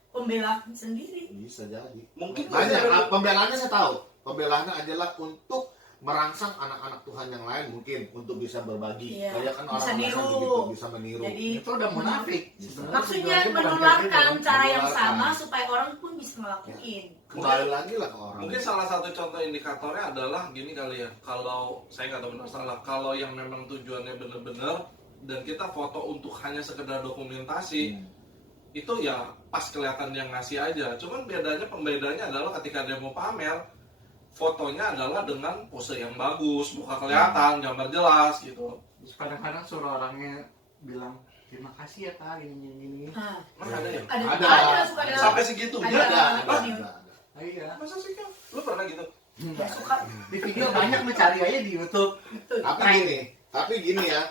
pembelaan sendiri. Bisa jadi. Mungkin Banyak. Pembelaannya saya tahu. Pembelaannya adalah untuk merangsang anak-anak Tuhan yang lain mungkin untuk bisa berbagi. Iya, Kayak kan bisa orang niru. begitu, bisa meniru. Jadi Itu udah munafik. maksudnya Tujuannya bukan kayak menularkan gitu. cara yang Menularkan. sama supaya orang pun bisa ngelakuin. Kembali lagi lah ke orang. Mungkin salah satu contoh indikatornya adalah gini kali ya. Kalau saya nggak tahu benar salah, kalau yang memang tujuannya benar-benar dan kita foto untuk hanya sekedar dokumentasi, itu ya pas kelihatan dia ngasih aja. Cuman pembedanya adalah ketika dia mau pamer, fotonya adalah dengan pose yang bagus, muka kelihatan, gambar jelas gitu. Terus kadang-kadang suruh orangnya bilang terima kasih ya Kak ini. Nah, Mana ada ya? ada suka ada. Sampai segitunya? Ada. Iya. Masa sih Kak? Lu pernah gitu? Ya, suka. Di video banyak lu cari aja di YouTube. Betul. Tapi gini ya,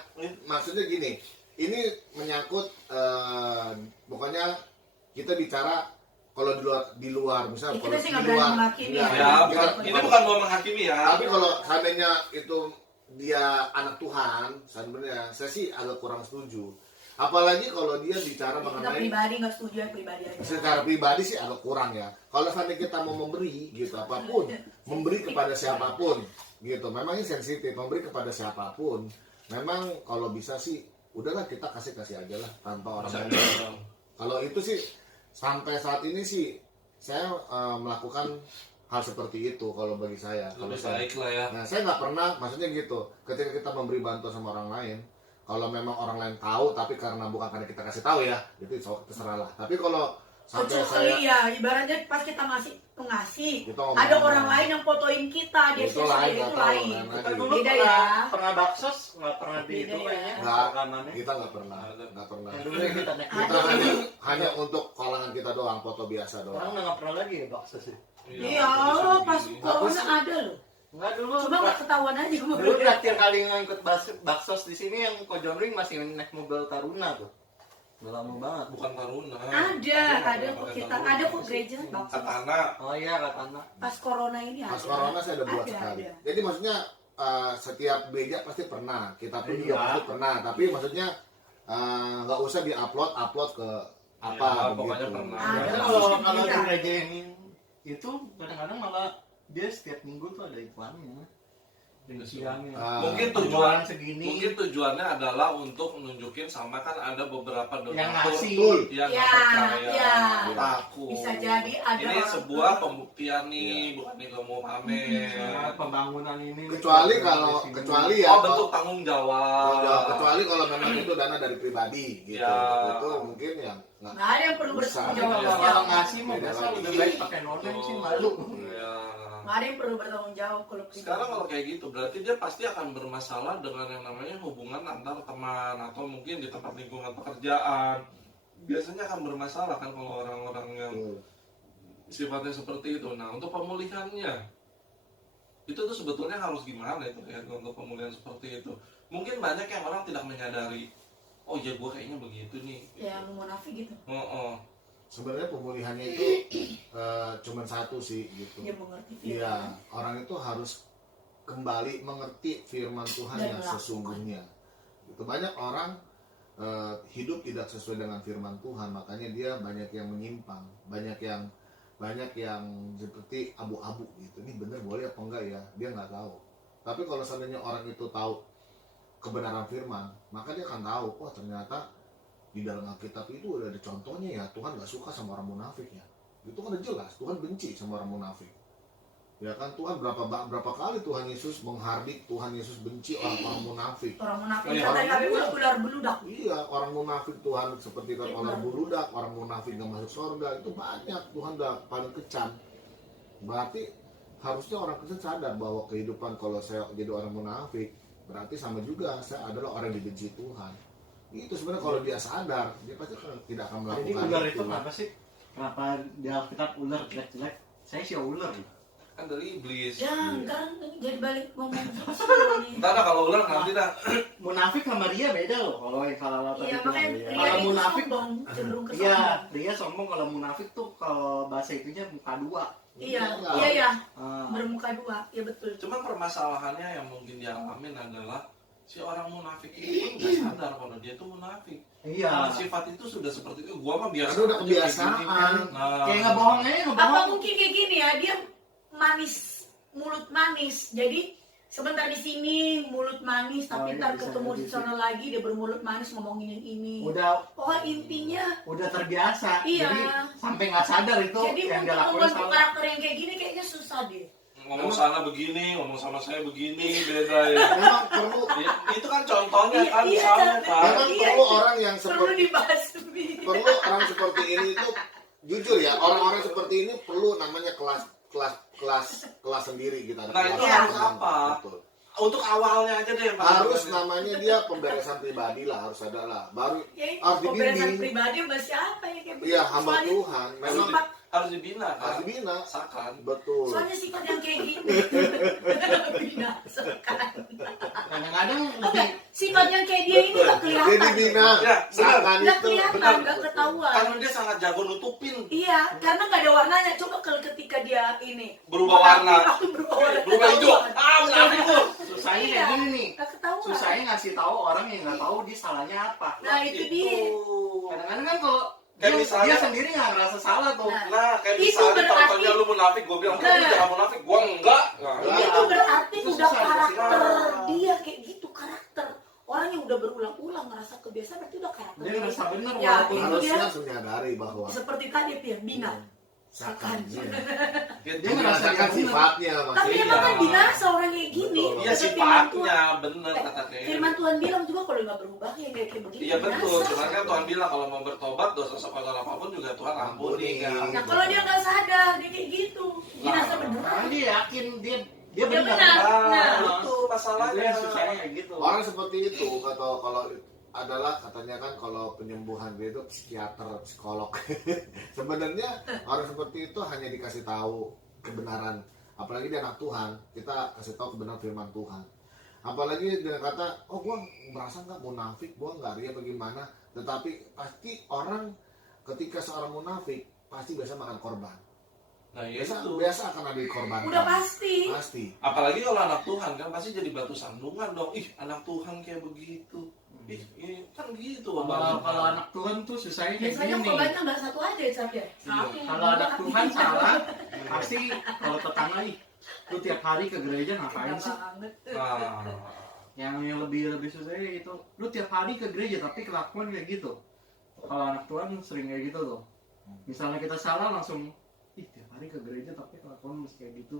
maksudnya gini, ini menyangkut pokoknya kita bicara kalau di luar misalnya Ya, kita kalau sih di nggak berani luar, menghakimi enggak, Ya, kita- ini bukan mau menghakimi ya. tapi kalau seandainya itu dia anak Tuhan, sebenarnya saya sih agak kurang setuju. Apalagi kalau dia bicara Ya, kita mengenai pribadi nggak setuju ya pribadi aja. secara pribadi sih agak kurang ya. Kalau seandainya kita mau memberi gitu apapun, memberi kepada siapapun gitu. Memang ini sensitif, memberi kepada siapapun. Memang kalau bisa sih udahlah kita kasih aja lah tanpa orang lain. Kalau itu sih sampai saat ini sih saya melakukan hal seperti itu kalau bagi saya. Kalau Lebih saya, baik lah ya. nah saya nggak pernah, maksudnya gitu. Ketika kita memberi bantuan sama orang lain, kalau memang orang lain tahu, tapi karena bukan karena kita kasih tahu ya, itu terserah lah. Tapi kalau sampai saya Kecuali ya, ibaratnya pas kita ngasih, kita ngomong- ada orang lain yang fotoin kita, dia Itu share lain, sendiri, nggak itu tahu, lain. lain Kita lagi. dulu Beda pernah, ya. pernah baksos nggak pernah di Beda itu ya. kayaknya Nggak, rekanannya. kita nggak pernah. Yang dulu yang kita naik Kita hanya untuk kalangan kita doang, foto biasa orang doang. udah nggak pernah lagi ya baksos sih. Iya, pas corona ada loh. Enggak dulu. Cuma nggak ketahuan aja sama Dulu terakhir kali ngikut baksos di sini yang Ko John Ring masih naik mobil Taruna tuh. Udah lama banget. Bukan Taruna. Ada kok kita, ada kok gereja bakso. Katana. Oh iya Katana. Pas corona ini ada. Pas corona saya ada buat Ada, sekali. ada. Jadi maksudnya setiap gereja pasti pernah, kita pun juga Iya. pasti pernah. Tapi maksudnya nggak usah upload ke apa Ya, begitu. pokoknya pernah. Ada. Karena kalau di gereja ini itu kadang-kadang malah dia setiap minggu tuh ada iklannya. Rinciannya. Mungkin Penjualan segini. Mungkin tujuannya adalah untuk nunjukin sama kan ada beberapa yang donatur ngasih. Betul. yang Ya, nggak percaya, ya. takut. Bisa jadi ada Ini orang sebuah tua. pembuktian nih, bukan nih gak mau pamer. Nah, pembangunan ini Kecuali nih, kalau di sini. kecuali ya Oh, kalau- bentuk tanggung jawab. kecuali kalau memang itu dana dari pribadi gitu. Ya. Itu mungkin yang nggak Nggak ada yang perlu bertanggung Usah. jawab. Ya, Kalau ngasih mah Beda biasa lagi. udah baik pakai nonen sih malu. Ya. Nggak ada yang perlu bertanggung jawab kalau pribadi. Sekarang kalau kayak gitu berarti dia pasti akan bermasalah dengan yang namanya hubungan antar teman atau mungkin di tempat lingkungan pekerjaan. Biasanya akan bermasalah kan kalau orang-orang yang sifatnya seperti itu. Nah, untuk pemulihannya itu tuh sebetulnya harus gimana itu ya untuk pemulihan seperti itu. Mungkin banyak yang orang tidak menyadari, oh ya gue kayaknya begitu nih. Ya munafik gitu. Oh. sebenarnya pemulihannya itu cuman satu sih gitu. Dia mengerti. Iya, orang itu harus kembali mengerti firman Tuhan Dan yang melakukan. sesungguhnya. Itu banyak orang hidup tidak sesuai dengan firman Tuhan, makanya dia banyak yang menyimpang, banyak yang seperti abu-abu gitu. Ini bener boleh apa enggak ya? Dia nggak tahu. Tapi kalau seandainya orang itu tahu kebenaran firman, maka dia akan tahu, oh ternyata di dalam Alkitab itu udah ada contohnya ya, Tuhan gak suka sama orang munafik ya. Itu kan udah jelas, Tuhan benci sama orang munafik. Ya kan, Tuhan berapa kali Tuhan Yesus menghardik, Tuhan Yesus benci orang-orang munafik. Orang munafik Oh, iya. kata ular beludak. Iya, orang munafik Tuhan seperti kan orang burudak, orang munafik gak masuk surga, itu banyak, Tuhan udah paling kecam. Berarti harusnya orang Kristen sadar bahwa kehidupan kalau saya jadi orang munafik, berarti sama juga saya adalah orang yang dibenci Tuhan. Itu sebenarnya kalau dia sadar, dia pasti tidak akan Jadi melakukan ular itu kenapa sih? Kenapa di Alkitab ular jelek-jelek? Saya sih ular. Kan dari iblis. Jangan jadi balik ngomong terus ini. Ntar dah kalau ulang nanti dah. Munafik sama Ria beda loh. Kalau yang salah tadi Iya itu. makanya Iya. pria Kalau itu munafik, sombong, cenderung ke iya sombong. Ria sombong. Kalau munafik tuh kalau bahasa itunya muka dua. Iya, Enggak. iya, Ah. bermuka dua, ya betul. Cuman permasalahannya yang mungkin dialamin adalah si orang munafik ini nggak sadar kalau dia tuh munafik. Iya. Karena sifat itu sudah seperti itu. Gua mah biasa Karena udah aja kayak kebiasaan. gini kan. Nah, Kayak ngebohong aja Apa ngebohong. mungkin kayak gini ya, dia manis, mulut manis. Jadi sebentar di sini mulut manis, tapi Oh, iya, ntar bisa ketemu di jadi sana lagi dia bermulut manis ngomongin yang ini. Udah Intinya terbiasa. Iya. Jadi sampai nggak sadar itu jadi yang dia untuk lakuin membentuk salah. karakter yang kayak gini kayaknya susah deh. ngomong sana begini, ngomong sama saya begini, beda ya. Memang perlu Ya, itu kan contohnya kan Iya, misalnya iya, kan. memang Iya, perlu iya. orang yang Perlu seperti dibahas. perlu orang seperti ini itu jujur ya, orang-orang seperti ini perlu namanya kelas sendiri gitu. Ada Nah, itu kelas harus yang- apa? betul. Untuk awalnya aja deh, Pak. Harus namanya dia pemberesan pribadi lah, harus ada lah. Baru Ya, itu harus pemberesan dibimbing. pribadi sama siapa ya kayak Iya, begitu. hamba Soalnya- Tuhan. Memang sifat, Harus dibina kan. harus dibina. Sakan. Betul. soalnya sifat yang kayak gini binasakan. Kadang-kadang Oke, lebih sifat yang kayak dia ini gak Dia kelihatan. dibina. Ya, Seakan Gak itu. kelihatan, benar. gak ketahuan. Karena dia sangat jago nutupin. Iya, karena gak ada warnanya. Coba kalau ketika dia ini Berubah warna. berubah warna. Berubah hijau. ketahuan. Ah, munafik tuh. susahnya Iya, kayak gini nih. gak ketahuan. Susahnya ngasih tahu orang yang nggak tahu dia salahnya apa. Nah itu dia. Kadang-kadang kan kalau Kayak dia, misalnya- dia sendiri nggak ngerasa salah tuh. Nah, Nah, kayak Itu misalnya berarti- contohnya lu munafik, gue bilang, Nah. lu jangan munafik, gue enggak. Nah, Nah, iya. Itu berarti Itu udah susah karakter dikasih. dia kayak gitu, karakter. Orang yang udah berulang-ulang ngerasa kebiasaan berarti udah karakter. Dia ngerasa bener Ya, walaupun itu Harusnya dia. menyadari bahwa Seperti tadi Pir, bina. seakan Gitu. dia ngerasa merasakan dia bener. sifatnya Tapi maksudnya. emang kan binasa orang kayak gini. Betul. Iya Kata firman sifatnya, Tuhan. bener kata kayak. Firman Tuhan bilang juga kalau nggak berubah ya kayak begini. Iya betul, binasa. cuman kan Tuhan bilang kalau mau bertobat dosa sekotor apapun juga Tuhan ampuni kan. Nah kalau dia nggak sadar dia kayak gitu, binasa Nah, beneran. Karena dia yakin dia Dia benar. benar. Nah, Nah. itu Itu masalahnya. yang susahnya kayak gitu. Orang seperti itu atau kalau adalah katanya kan kalau penyembuhan dia itu psikiater, psikolog. Sebenarnya orang seperti itu hanya dikasih tahu kebenaran apalagi dia anak Tuhan, kita kasih tahu kebenaran firman Tuhan. Apalagi dengan kata, oh gue merasa nggak munafik, gue nggak ria bagaimana, tetapi pasti orang ketika seorang munafik pasti biasa makan korban. Nah ya itu. Biasa akan ada dikorbankan. Udah pasti. Pasti. Apalagi kalau anak Tuhan kan pasti jadi batu sandungan dong. Ih, anak Tuhan kayak begitu. Ih, ini kan gitu. Kalau anak Tuhan tuh susahnya kayak Biasanya gini. korbannya nggak satu aja ya, Cap ya? Satu. Kalau anak Tuhan salah, pasti kalau tetangga ih, lu tiap hari ke gereja ngapain sih? Banget. Nah, Yang lebih susahnya itu, lu tiap hari ke gereja tapi kelakuan kayak gitu. Kalau anak Tuhan sering kayak gitu tuh. Misalnya kita salah langsung, ih tiap hari ke gereja tapi kelakuan mesti kayak gitu.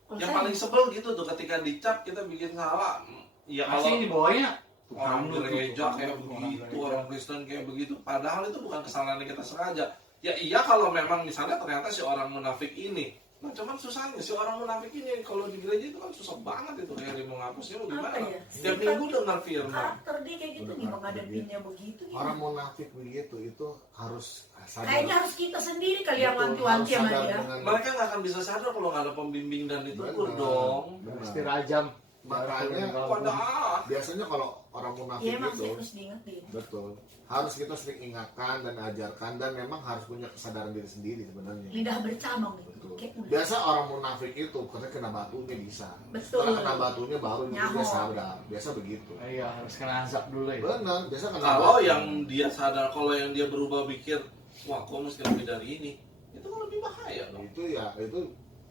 Kalau yang saya- paling sebel gitu tuh ketika dicap kita bikin salah. Ya Pasti kalau dibawanya orang Tuhan lu, gereja Tuhan kayak lu, begitu, gereja. orang Kristen kayak begitu, padahal itu bukan kesalahan yang kita sengaja. Ya iya kalau memang misalnya ternyata si orang munafik ini, nah cuman susahnya si orang munafik ini kalau di gereja itu kan susah banget itu kayak dia mau ngapusnya mau gimana. Apa ya? Tiap minggu dengar firman. karakter dia kayak gitu nih, menghadapinnya begitu nih. Orang munafik begitu itu harus sadar. Kayaknya harus kita sendiri kali yang Betul, wanti-wanti harus sama sadar dia. dengan- Mereka nggak akan bisa sadar kalau nggak ada pembimbing dan ditegur Benar, dong. benar. Pasti rajam. Makanya Padahal biasanya kalau orang munafik Ya emang sih itu harus diingetin. betul, harus kita sering ingatkan dan ajarkan dan memang harus punya kesadaran diri sendiri sebenarnya. Lidah bercabang gitu. Betul. Kayak udah. Biasa orang munafik itu karena kena batunya bisa. Betul. Setelah kena batunya baru dia Nyaho. sadar. Biasa begitu. Iya, harus kena azab dulu ya. Benar, biasa kena kalau batu. yang dia sadar, kalau yang dia berubah pikir, wah kok mesti lebih dari ini, itu kan lebih bahaya dong. itu ya itu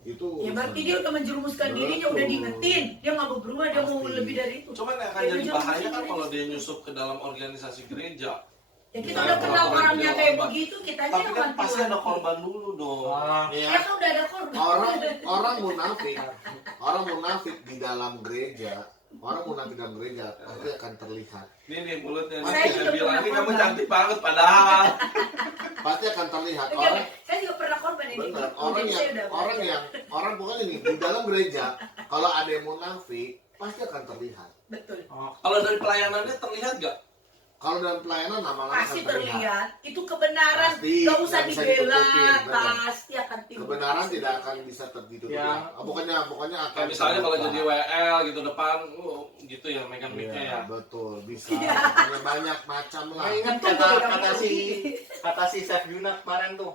Ya berarti dia udah menjerumuskan Betul. dirinya, udah diingetin. Dia nggak mau berubah, dia mau Pasti. lebih dari itu. Cuman yang akan Ya, jadi dia bahaya masih kan gereja. kalau dia nyusup ke dalam organisasi gereja. Ya kita Misalnya udah kenal orang-orang orangnya yang kayak korban. begitu, kita aja Tapi yang kan pasti ada wanti-wanti. korban dulu dong. Ya ya, kan udah ada korban. orang munafik di dalam gereja, orang munafik dalam gereja pasti akan terlihat. Ini mulutnya Saya nih, juga saya bilang pernah ini kamu korban. cantik banget padahal. Pasti akan terlihat Oke, orang saya juga pernah korban ini. benar Jadi saya udah belajar. orang pokoknya nih di dalam gereja kalau ada yang munafik pasti akan terlihat. Betul. Oh, Kalau dari pelayanannya terlihat gak? Kalau dalam pelayanan lama-lama Pasti akan terlihat. terlihat. Itu kebenaran. Pasti, Gak usah nggak bisa dibela. ditutupin, benar. Pasti akan timbul. Kebenaran tidak akan bisa tertutup. Ya. Pokoknya akan Kayak misalnya kalau terbuka. jadi WL gitu depan, gitu ya megang mic-nya ya. Iya, betul, bisa. Iya. Pokoknya banyak macam lah. Nah, ingat Untung kata gue udah kata mau si rugi. kata si Chef Yuna kemarin tuh,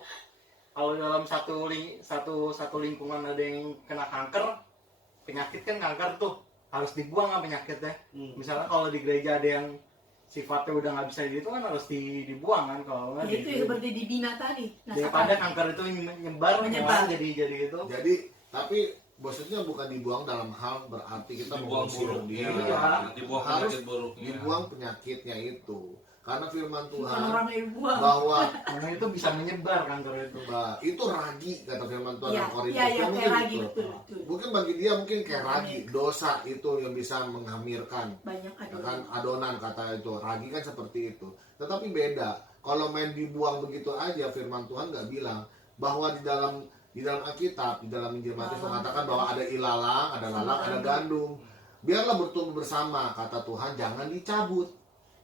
kalau dalam satu lingkungan ada yang kena kanker, penyakit kan kanker tuh harus dibuang kan penyakitnya. Misalnya kalau di gereja ada yang sifatnya udah nggak bisa gitu kan harus dibuang kan, kalau nggak Ya, itu ya, seperti dibina tadi. Nah, daripada kanker itu menyebar Menyebar. jadi itu. Jadi, tapi maksudnya bukan dibuang dalam hal berarti kita Dibuang mengusir buruknya, dia. dibuang Harus penyakit buruknya. dibuang penyakitnya itu. Karena firman bukan Tuhan orang yang buang. bahwa Karena itu bisa menyebar kanker itu. itu ragi kata firman Tuhan Iya, dalam Korintus. iya, iya, Mungkin kayak lagi itu. betul, betul. Mungkin bagi dia mungkin kayak ragi, dosa itu yang bisa menghamirkan. Banyak Ya adonan. kan adonan kata itu, ragi kan seperti itu. Tetapi beda. Kalau main dibuang begitu aja, firman Tuhan nggak bilang bahwa di dalam Alkitab, di dalam Injil Matius mengatakan bahwa ada ilalang, ada lalang, ada gandum. Biarlah bertumbuh bersama, kata Tuhan, jangan dicabut.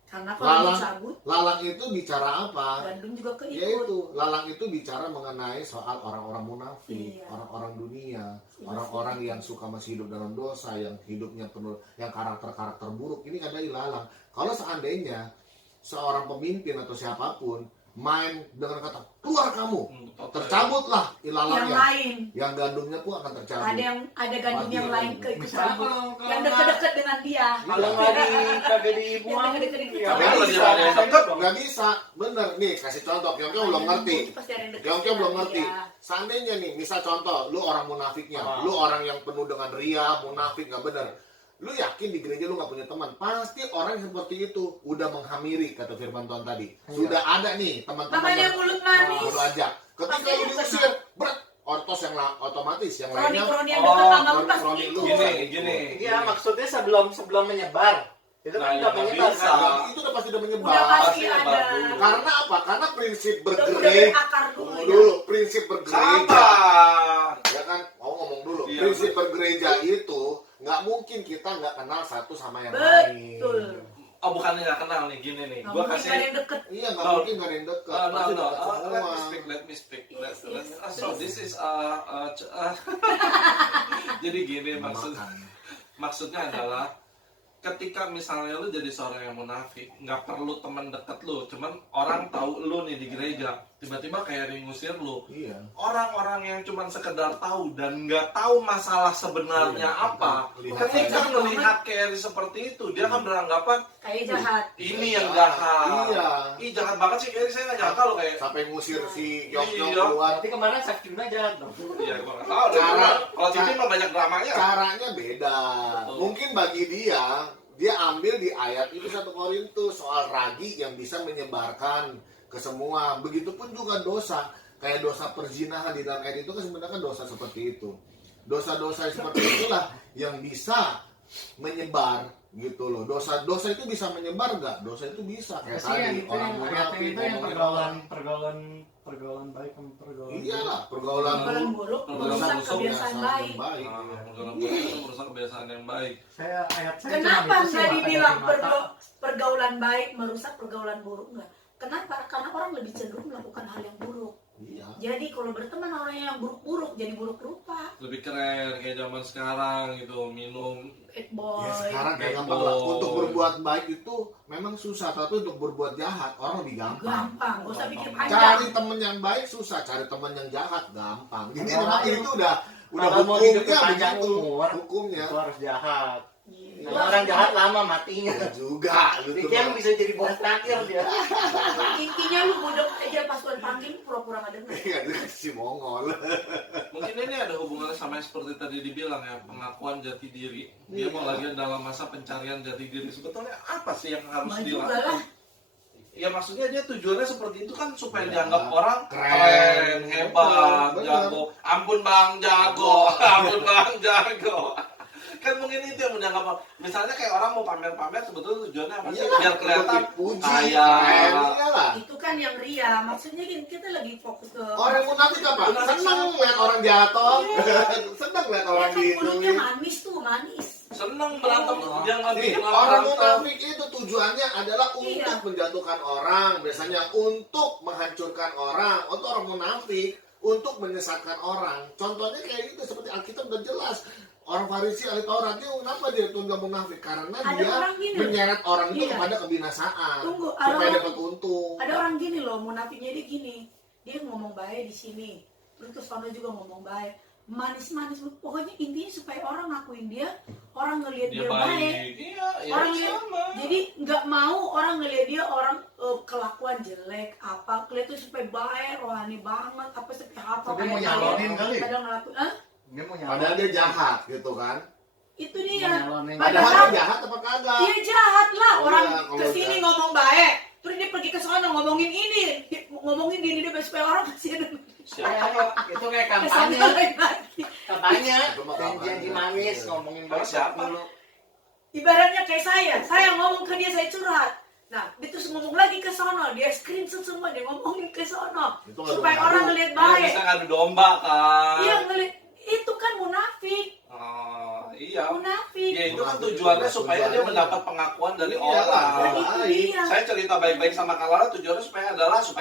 Karena kalau Lalang. dicabut, Lalang itu bicara apa? gandum juga keikut. Yaitu lalang itu bicara mengenai soal orang-orang munafik, Iya. orang-orang dunia, Iya, orang-orang yang suka masih hidup dalam dosa, yang hidupnya penuh, yang karakter-karakter buruk. Ini ada ilalang. Kalau seandainya seorang pemimpin atau siapapun main dengan kata keluar kamu, tercabutlah Yang ilalangnya, lain, yang gandumnya pun akan tercabut. ada gandum yang lain ke Misalnya kecabut. kalau Yang deket-deket dengan dia. kalau nggak kagak dibuang, Yang deket-deket ya Tapi Nggak kalau bisa, dia ada yang deket, nggak bisa, bener nih kasih contoh. Kyongkyong belum ngerti. Pasti ada yang deket Kyongkyong belum dengan ngerti. dia. Seandainya nih, misal contoh, lu orang munafiknya, Ah. lu orang yang penuh dengan ria, munafik, nggak bener. Lu yakin di gereja lu nggak punya teman? Pasti orang yang seperti itu udah menghamiri, kata firman Tuhan tadi. Sudah ada nih teman-teman Makanya yang mulut manis. lu ajak. Ketika Pasti lu dia diusir, berat, otomatis yang lainnya. Kroni-kroni yang Oh, deket sama lu pasti kroni-kroni lu. ikut. Gini. Iya, maksudnya sebelum menyebar. Itu Nah, kan ya, udah nggak menyebar bisa. kan. Itu udah pasti udah menyebar. Udah pasti Pasti ada. nyebar dulu. Karena apa? Karena prinsip Udah bergereja. berakar dulu. Tunggu ya. dulu, prinsip bergereja. Sabar. Ya kan, mau ngomong dulu. Iya, Prinsip betul. bergereja itu nggak mungkin kita nggak kenal satu sama yang lain. Betul. Oh bukannya nggak kenal nih, gini nih. Nggak Gue mungkin kasih. ada yang deket. Iya, nggak Oh. mungkin nggak ada yang dekat. No, Pasti no. dekat semua. Let me speak. Yes, yes. So this is jadi gini maksudnya adalah ketika misalnya lu jadi seorang yang munafik, nggak perlu teman dekat lu, cuman orang tahu lu nih di gereja, tiba-tiba kayak ngusir lu. Iya. Orang-orang yang cuman sekedar tahu dan nggak tahu masalah sebenarnya Iya, apa, lihat ketika aja. melihat Carrie seperti itu, dia akan beranggapan Kayak jahat. ini yang jahat. Iya. Ih jahat banget sih Carrie, saya nggak nyangka loh kayak. Sampai ngusir si Yok Iya. keluar. Berarti kemarin Sakina jahat dong. Iya, gua nggak tahu. Kalau TV mah banyak dramanya. Caranya beda. Betul. Mungkin bagi dia ambil di ayat itu 1 Korintus soal ragi yang bisa menyebarkan ke semua. Begitupun juga dosa. Kayak dosa perzinahan di dalam ayat itu kan sebenarnya dosa seperti itu. Dosa-dosa seperti itulah yang bisa menyebar gitu loh. Dosa itu bisa menyebar nggak? Dosa itu bisa. Kayak Pasti yang tadi itu orang yang munafik itu yang ngomongin pergaulan baik sama pergaulan. iyalah pergaulan Pergaulan buruk merusak kebiasaan baik. Itu merusak kebiasaan yang baik. Ayat saya Kenapa cuma itu sih, nggak mata dibilang dari mata. pergaulan baik merusak pergaulan buruk? Enggak. Kenapa? Karena orang lebih cenderung melakukan hal yang buruk. Iya. Jadi kalau berteman orang yang buruk-buruk jadi buruk rupa. Lebih keren kayak zaman sekarang gitu, minum. Bad boy. Ya sekarang kayak Bad gampang lah. boy. Untuk berbuat baik itu memang susah, tapi untuk berbuat jahat orang lebih gampang. Gampang, gak usah pikir panjang. Cari temen yang baik susah, cari temen yang jahat gampang. Jadi Kalau memang ayo, itu udah kalau mau hidup hukumnya panjang begitu. umur, Hukumnya itu harus jahat. Iya. Nah, orang jahat lama matinya. ya juga gitu. Dia bisa jadi bos terakhir dia. Intinya lu bodoh aja pas lu panggil pura-pura gak denger. Iya, itu si Mongol. Mungkin ini ada hubungannya sama yang seperti tadi dibilang ya, pengakuan jati diri. Dia mau lagi dalam masa pencarian jati diri. Sebetulnya apa sih yang harus Maju dilakukan? lah. Ya maksudnya dia tujuannya seperti itu kan supaya Ya, dianggap orang keren, hebat, bener. jago. Ampun bang jago, ampun bang jago. Kan mungkin itu yang mendianggap. Misalnya kayak orang mau pamer-pamer sebetulnya tujuannya apa sih? Iyalah, Biar kelihatan puji, kaya. keren, iyalah. Itu kan yang ria. Maksudnya gini, kita lagi fokus ke Orang munafik apa? Munafik Senang siapa? lihat orang jatuh. Iya. Senang lihat ya orang kan mulutnya gitu. manis tuh, manis. Seneng berantem, dia nggak Nih, bikin orang berantem. munafik itu tujuannya adalah untuk Iya. menjatuhkan orang, biasanya untuk menghancurkan orang. Untuk orang munafik, untuk menyesatkan orang. Contohnya kayak gitu, seperti Alkitab udah jelas. Orang Farisi, ahli Taurat, dia kenapa dia itu nggak munafik? Karena Ada dia orang gini. menyeret orang itu Iya. kepada kebinasaan, Tunggu, ada supaya orang- dapat untung. Ada orang gini loh, munafiknya dia gini. Dia ngomong baik di sini. Terus ke sana juga ngomong baik. Manis-manis, pokoknya intinya supaya orang ngakuin dia, orang ngelihat Dia dia baik. baik. Iya, ya Orang lihat, sama. jadi nggak mau orang ngelihat dia orang kelakuan jelek apa, kelihatan supaya baik, rohani banget, apa supaya apa. Dia mau nyalonin kali. Kadang ngelakuin, ah Dia mau Padahal dia jahat gitu kan. itu dia. nyalonin. Padahal Padahal dia jahat apa kagak? dia jahat lah, orang Iya, kalau kesini jahat. ngomong baik, terus dia pergi ke sana ngomongin ini, ngomongin diri dia supaya orang kasih ada Siapa? Itu kayak ke sana kampanye. lain lagi. Katanya Itu mah janji kampanye. manis ngomongin baik Siapa? dulu. Ibaratnya kayak saya ngomong ke dia, saya curhat. Nah, dia terus ngomong lagi ke sono, dia screenshot semua, dia ngomongin ke sono. Itu ngadu-ngadu. Supaya orang ngeliat Dia baik. bisa ngadu domba kan? Iya, ngeliat. Itu kan munafik. Oh, iya. Munafik. Ya itu kan Munafik tujuannya juga, supaya dia tujuannya. mendapat pengakuan dari Iya, orang. lah, Itu baik. dia. Saya cerita baik-baik sama Kalala tujuannya supaya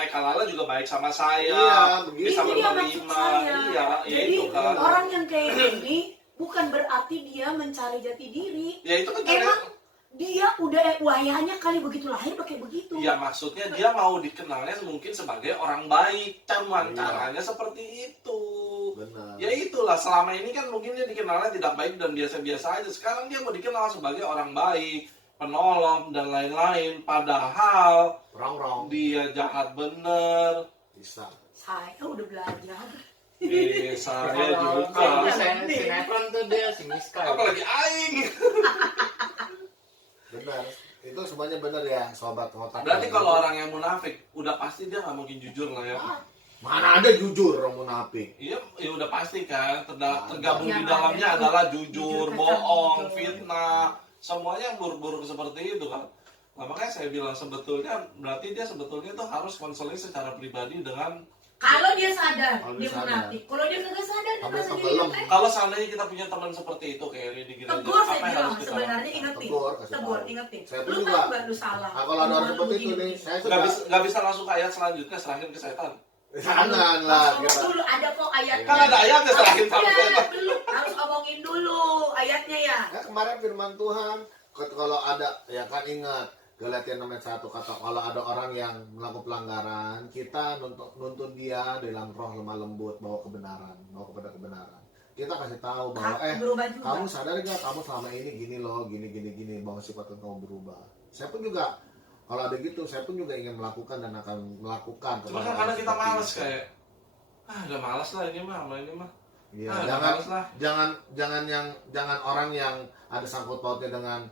Kalala juga baik sama saya. Iya, begitu. Bisa Itu dia maksud menerima. saya. Iya, ya Jadi itu kan. orang yang kayak gini bukan berarti dia mencari jati diri. Ya itu kan Emang dia udah wayahnya kali begitu lahir pakai begitu. ya maksudnya dia mau dikenalnya mungkin sebagai orang baik, cuman Iya. caranya seperti itu. Benar. Ya itulah, selama ini kan mungkin dia dikenalnya tidak baik dan biasa-biasa aja. Sekarang dia mau dikenal sebagai orang baik, penolong dan lain-lain. Padahal Rong-rong dia jahat bener. bisa. Saya udah belajar. Saya Kalau juga. sinetron tuh dia si Miska. Apalagi aing. Benar. Itu semuanya benar ya, sobat ngotak. Berarti kalau orang yang munafik, udah pasti dia nggak mungkin jujur lah ya. mana ada jujur orang munafik. Iya, ya udah pasti kan. Tergabung Yang di dalamnya ada adalah jujur, jujur, kacang bohong, hijau. fitnah, semuanya yang buruk-buruk seperti itu kan. Nah, makanya saya bilang sebetulnya berarti dia sebetulnya tuh harus konseling secara pribadi dengan Kalau dia sadar, Kalau dia dia sadar. munafik. Kalau dia kagak sadar, dia Kalau merasa dia diri tenggelam. keren. Kalau seandainya kita punya teman seperti itu kayak Rini di gereja, Tegur saya apa yang bilang, harus kita sebenarnya lakukan? ingetin. Tegur, kasih Tegur, tahu. ingetin. Saya pun Lu juga. tahu nggak lu salah? Nah, kalau ada orang Lu seperti itu begini, nih, begini. saya Nggak sudah bisa, nggak bisa langsung ke ayat selanjutnya serahin ke setan. jangan lah. Harus Kita. ngomong dulu, ada kok ayatnya. Kan ada ayatnya serahin sama Iya, setan. belum. Harus omongin dulu ayatnya ya. Ya kemarin firman Tuhan, kalau ada, ya kan ingat Galatia 6:1 kata kalau ada orang yang melakukan pelanggaran, kita nuntun dia dalam roh lemah lembut bawa kepada kebenaran. Kita kasih tahu bahwa Berubah juga. kamu sadar gak kamu selama ini gini loh, gini bahwa sifat kamu berubah. Saya pun juga kalau ada gitu, saya pun juga ingin melakukan dan akan melakukan. Cuma kepada kan kadang orang kita seperti malas itu. kayak, udah malas lah ini mah, sama ini mah. Iya, Udah malas lah. jangan orang yang ada sangkut pautnya dengan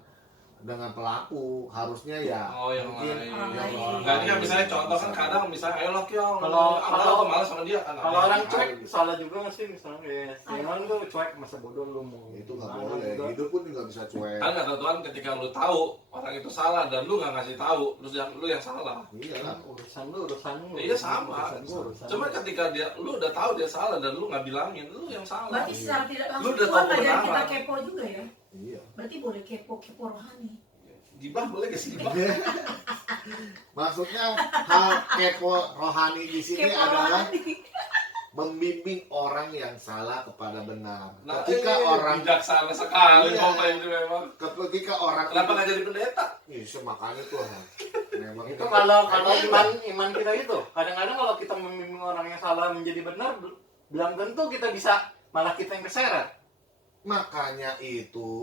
pelaku, harusnya ya Oh, yang mungkin lain. Orang yang lain. orang Enggak, ini kan lain. misalnya contoh kan kadang misalnya ayo lah Kyong, Kalau- aku malas sama dia kan. Kalau orang Harus. cuek salah juga nggak sih misalnya kayak jangan lu cuek masa bodoh lu mau Itu nggak gimana boleh, juga. hidup pun juga bisa cuek. Kan kata Tuhan ketika lu tahu orang itu salah dan lu nggak ngasih tahu, lu yang salah. Iya Kan urusan lu Iya sama. urusan gua, urusan Cuma lu. ketika lu udah tahu dia salah dan lu nggak bilangin, lu yang salah. Berarti secara tidak Lu langsung udah Tuhan tahu ngajarin kita kebenaran. kepo juga ya. Iya. Berarti boleh kepo rohani. Gibah boleh gak sih gibah? Maksudnya hal kepo rohani di sini Kepo adalah rohani. membimbing orang yang salah kepada benar. Nah, Ketika orang bijaksana sekali Iya. Bapak ini memang. ketika orang Kenapa nggak jadi pendeta? Iya, makanya tuh memang Itu kalau iman kita itu kadang-kadang kalau kita membimbing orang yang salah menjadi benar belum tentu kita bisa, malah kita yang keseret. makanya itu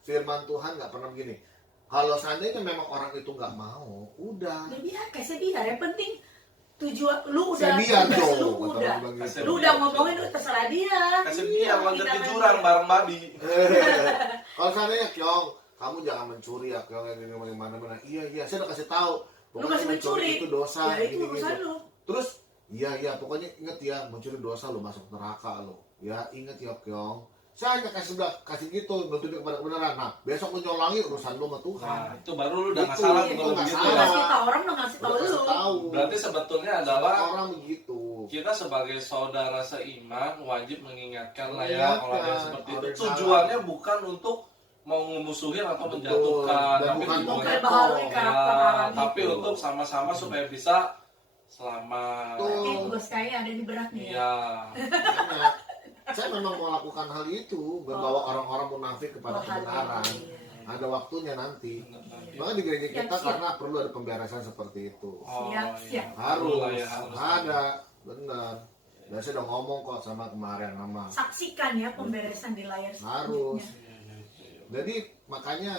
firman Tuhan nggak pernah begini. Kalau seandainya memang orang itu nggak mau, udah. Ya biar, kasih biar. Yang penting tujuan lu udah, Saya biar udah dong, lu kata udah. orang bilang Kasih gitu. Lu udah ngomongin udah terserah dia. Kasih Iya, dia loncat kita ke main jurang dia. bareng babi. Kalau seandainya Kyong, kamu jangan mencuri ya Kyong yang ini mana. Iya, saya udah kasih tahu. Lu masih mencuri itu dosa. Ya itu gini, urusan gini. lu. Terus iya, pokoknya inget ya, mencuri dosa lu masuk neraka lu. Ya inget ya Kyong. Saya hanya kasih gitu, nuntun kepada kebenaran. Nah, besok lu nyolangi urusan lu sama Tuhan. Nah, itu baru lu udah nggak Itu, salah itu kalau nggak begitu. salah. Ngasih tahu orang udah ngasih tahu Udah kasih lu. tahu. Berarti sebetulnya adalah orang begitu. kita sebagai saudara seiman wajib mengingatkan lah ya Mengingatkan, kalau ada yang seperti orang itu. yang Tujuannya bukan untuk mau ngemusuhin atau Betul. menjatuhkan, Dan tapi bukan Bukan tujuannya baharui karakter orang ya, tapi itu. untuk sama-sama supaya bisa selamat. Betul. Ini tugas saya ada di berat nih ya. Iya. Makanya, saya memang mau lakukan hal itu, membawa orang-orang munafik kepada kebenaran. Ada waktunya nanti. Makanya di gereja kita Siap. karena perlu ada pemberesan seperti itu. Oh, Siap, iya. siap. Harus, Perlu lah ya, harus. ada, benar. Dan saya udah ngomong kok sama kemarin sama Saksikan ya pemberesan di layar harus. selanjutnya. Jadi makanya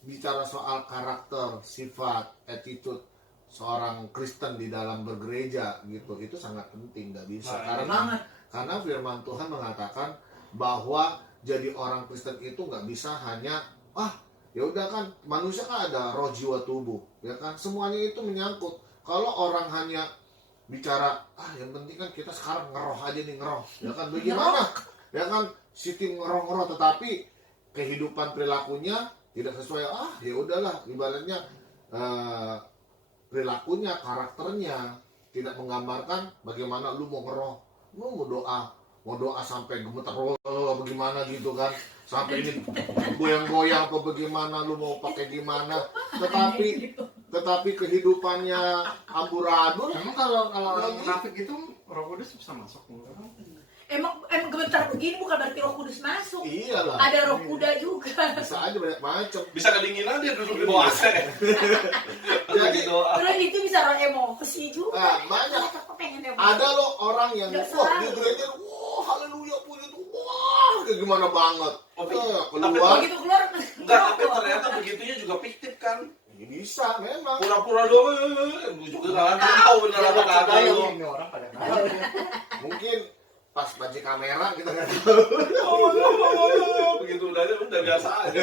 bicara soal karakter, sifat, attitude seorang Kristen di dalam bergereja gitu, itu sangat penting, nggak bisa Nah, karena firman Tuhan mengatakan bahwa jadi orang Kristen itu nggak bisa hanya ya udah kan manusia kan ada roh jiwa tubuh ya kan semuanya itu menyangkut. Kalau orang hanya bicara yang penting kan kita sekarang ngeroh aja nih ngeroh ya kan bagaimana ya kan Siti ngeroh tetapi kehidupan perilakunya tidak sesuai ya udahlah ibaratnya perilakunya karakternya tidak menggambarkan bagaimana lu mau ngeroh lu mau doa sampai gemetar bagaimana gitu kan sampai ini goyang-goyang apa bagaimana lu mau pakai gimana tetapi kehidupannya amburadul. Emang kalau orang munafik itu Roh Kudus bisa masuk enggak? Emang gemetar begini bukan berarti Roh Kudus masuk. Iyalah, Ada Roh Kuda juga. bisa aja banyak macam. Bisa kedinginan dia duduk di bawah AC. Lagi doa. Terus itu bisa roh emosi juga. Banyak. Aku pengen emosi. Ada loh orang yang Nggak wah selalu. di gereja haleluya puji Tuhan wah kayak gimana banget. Tapi Keluar Begitu keluar. enggak, tapi ternyata begitunya juga fiktif kan. ya bisa memang. Pura-pura doang, lu juga nggak tahu benar apa kagak lu. Ini orang pada nggak. Mungkin pas panci kamera kita nggak tahu. Begitu udah biasa aja.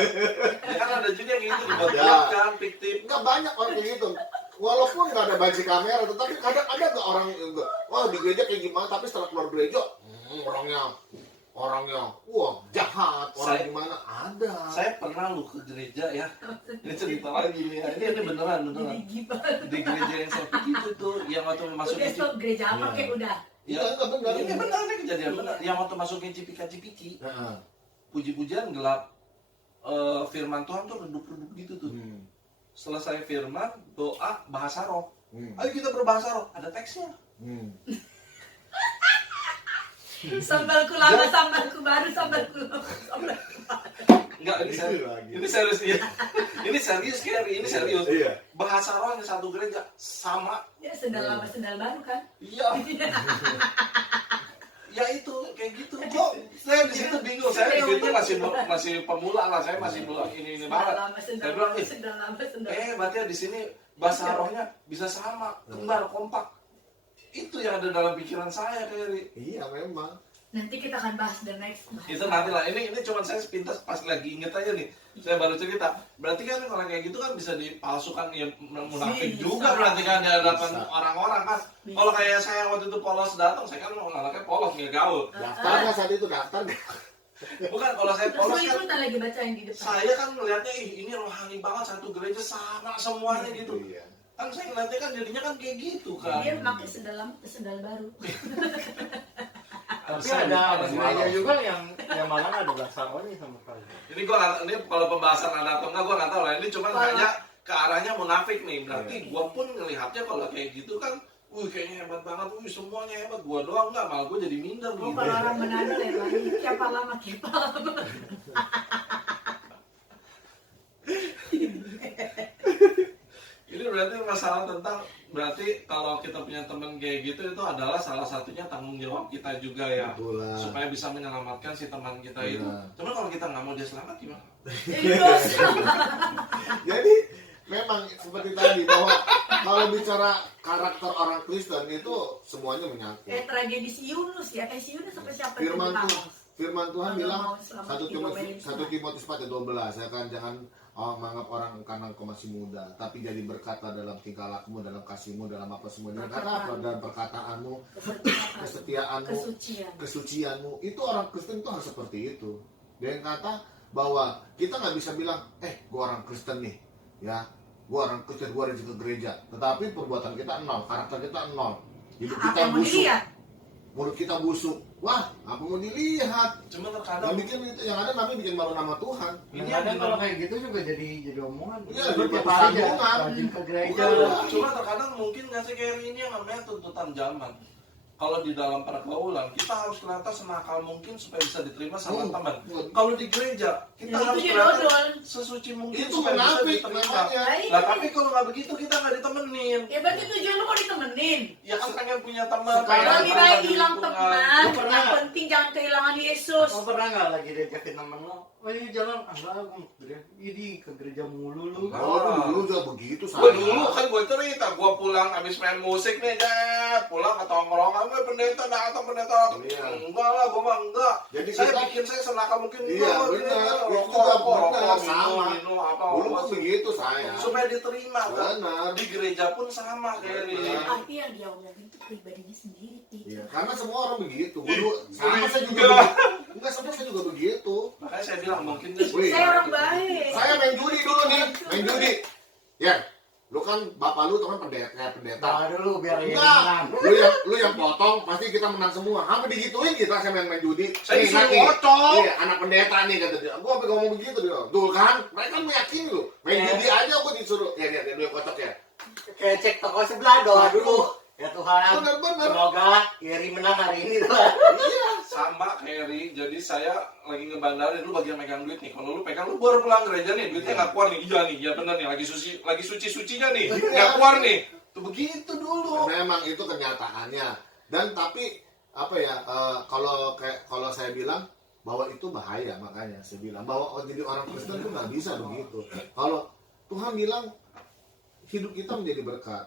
Ya kan ada juga yang gitu Ada. dibuat-buatkan fiktif. Nggak banyak orang kayak gitu. Walaupun nggak ada banci kamera, tetapi kadang ada nggak orang yang wah di gereja kayak gimana, tapi setelah keluar gereja orangnya orang yang wah jahat, orang Saya- gimana ada. Saya pernah lu ke gereja ya. Ini cerita lagi nih ya. Ini beneran. Jadi gibah. Di gereja yang saya pergi itu tuh, yang waktu Udah masukin stop gereja apa Iya. kayak udah. ya, Enggak benar. ini benar nih kejadian benar. Yang waktu masukin cipika-cipiki, Heeh. puji-pujian gelap, firman Tuhan tuh redup-redup gitu tuh. Selesai firman, doa, bahasa roh. Ayo kita berbahasa roh, ada teksnya. Sambalku lama, sambalku baru, sambalku lama, sambalku baru. Enggak, ini Itu serius. lagi. Ini serius ya. Ini serius Kerry, ini serius. Iya. Bahasa roh yang satu gereja sama. Ya sendal lama, sendal baru kan. Iya. Ya itu kayak gitu. Kok saya di situ bingung. Saya di situ masih pemula lah. Saya masih belum ini Sendal banget. lama, sendal Saya bilang, baru, sendal lama, sendal baru. berarti di sini bahasa rohnya bisa sama, kembar, kompak. Itu yang ada dalam pikiran saya, Kerry. Iya memang. Nanti kita akan bahas the next. Itu nanti lah. Ini cuma saya sepintas pas lagi inget aja nih. Saya baru cerita. Berarti kan orang kayak gitu kan bisa dipalsukan, ya munafik Bisa. juga berarti kan di hadapan Bisa. orang-orang kan. Bisa. Kalau kayak saya waktu itu polos datang, saya kan anaknya polos nggak gaul. Daftar nggak saat itu daftar? Bukan kalau saya Terus polos itu kan, kita lagi bacain di depan. saya kan melihatnya ini rohani banget, satu gereja sama semuanya gitu. Iya. Kan saya ngeliatnya kan jadinya kan kayak gitu kan. Dia pakai sendal lama ke sendal baru. Tapi ada gereja juga yang malah ada bahasa rohnya sama sekali. Ini gua nggak, ini kalau pembahasan ada atau enggak gua nggak tahu lah. Ini cuma Kalau- hanya ke arahnya munafik nih. Berarti gua pun ngelihatnya kalau kayak gitu kan, kayaknya hebat banget, semuanya hebat. Gua doang enggak, malah gua jadi minder Oh, gitu. kalau orang Manado ya, siapa lama, siapa lama. Ini berarti masalah tentang, berarti kalau kita punya teman kayak gitu itu adalah salah satunya tanggung jawab kita juga ya. Betul lah. Supaya bisa menyelamatkan si teman kita itu. Benar. Cuman kalau kita nggak mau dia selamat gimana? Jadi dosa. Jadi memang seperti tadi bahwa kalau bicara karakter orang Kristen itu semuanya menyangkut. Kayak tragedi si Yunus ya, kayak si Yunus sampai siapa yang Firman dimakan? Tuhan, Firman Tuhan Kalau bilang mau selamat 1 diomelin Timotius Tuhan. 1 Timotius 4:12 ya kan, jangan menganggap orang karena engkau masih muda, tapi jadi berkata dalam tingkah lakumu, dalam kasihmu, dalam apa semua, dengan kata apa, dalam perkataanmu, kesetiaanmu, Kesucian. kesucianmu. Itu orang Kristen itu harus seperti itu. Dengan kata bahwa kita nggak bisa bilang, gua orang Kristen nih, ya, gua orang Kristen, gua rajin ke gereja, tetapi perbuatan kita nol, karakter kita nol, hidup kita Apa mau busuk, dilihat? mulut kita busuk. Wah, apa mau dilihat? Cuma Yang terkadang bikin itu, yang ada namanya bikin malu nama Tuhan. Yang Ini ada yang kalau kayak gitu juga jadi omongan. Iya, Lu jadi tiap hari aja sambungan. rajin ke gereja. Bukan. cuma terkadang mungkin nggak sih kayak ini yang namanya tuntutan zaman. Kalau di dalam pergaulan kita harus kelihatan senakal mungkin supaya bisa diterima sama teman. Kalau di gereja kita Ya, itu harus dia kelihatan dodol. sesuci mungkin Itu supaya bisa munafik diterima. namanya. Nah tapi kalau nggak begitu kita nggak ditemenin. Ya berarti tujuan lu mau ditemenin. Ya kan pengen punya teman. Sekarang pengen Lebih berada baik di hilang lingkungan. teman. Lu pernah Yang nggak? penting jangan kehilangan Yesus. Lo pernah nggak lagi diajakin temen lo? Oh iya jalan, enggak aku mau ke gereja. Ini ke gereja mulu lu. Oh, dulu juga begitu Gue saya. dulu kan gue cerita, gue pulang abis main musik nih, pulang ke tongkrongan, gue pendeta datang, pendeta datang. Iya. Enggak lah, gue mah enggak. Jadi Saya kita- bikin saya senakal mungkin. Iya, enggak, benar. gini, Itu rokok, juga rokok, benar, rokok, sama. minum, apa, Dulu apa. kan begitu saya. Supaya diterima kan. Benar. Di gereja pun sama kayak ini. Benar. Tapi yang dia omongin itu pribadinya sendiri. Pi. Iya, karena semua orang begitu. Dulu sama Ih, saya juga enggak. begitu. Enggak, sama saya juga begitu. Makanya saya bilang mungkin dia Wih, Saya orang baik. Saya main judi dulu nih, main judi. Ya, lu kan bapak lu teman pendeta, kayak pendeta. Nah dulu biar dia Enggak, menang. lu yang potong, pasti kita menang semua. Hampir digituin kita saya main judi. Saya Nih, disuruh nanti. ngocok. Iya, anak pendeta nih kata dia. Gua sampai ngomong begitu dia. Tuh kan, mereka kan meyakini lu. Main Iya. judi aja gua disuruh. Ya, dia lu yang kocok ya. Kayak cek toko sebelah doa dulu. Ya Tuhan, Bener-bener. semoga Yeri menang hari ini Tuhan. Iya. sama kayak Ri. Jadi saya lagi ngebandarin, lu bagian megang duit nih. Kalau lu pegang, lu baru pulang gereja nih, duitnya nggak keluar nih. Iya nih, iya bener nih, lagi suci-sucinya nih, nggak keluar nih. Tuh begitu dulu. Memang itu kenyataannya. Dan tapi apa ya? Kalau saya bilang bahwa itu bahaya, makanya saya bilang bahwa jadi orang Kristen itu nggak bisa begitu. Kalau Tuhan bilang hidup kita menjadi berkat,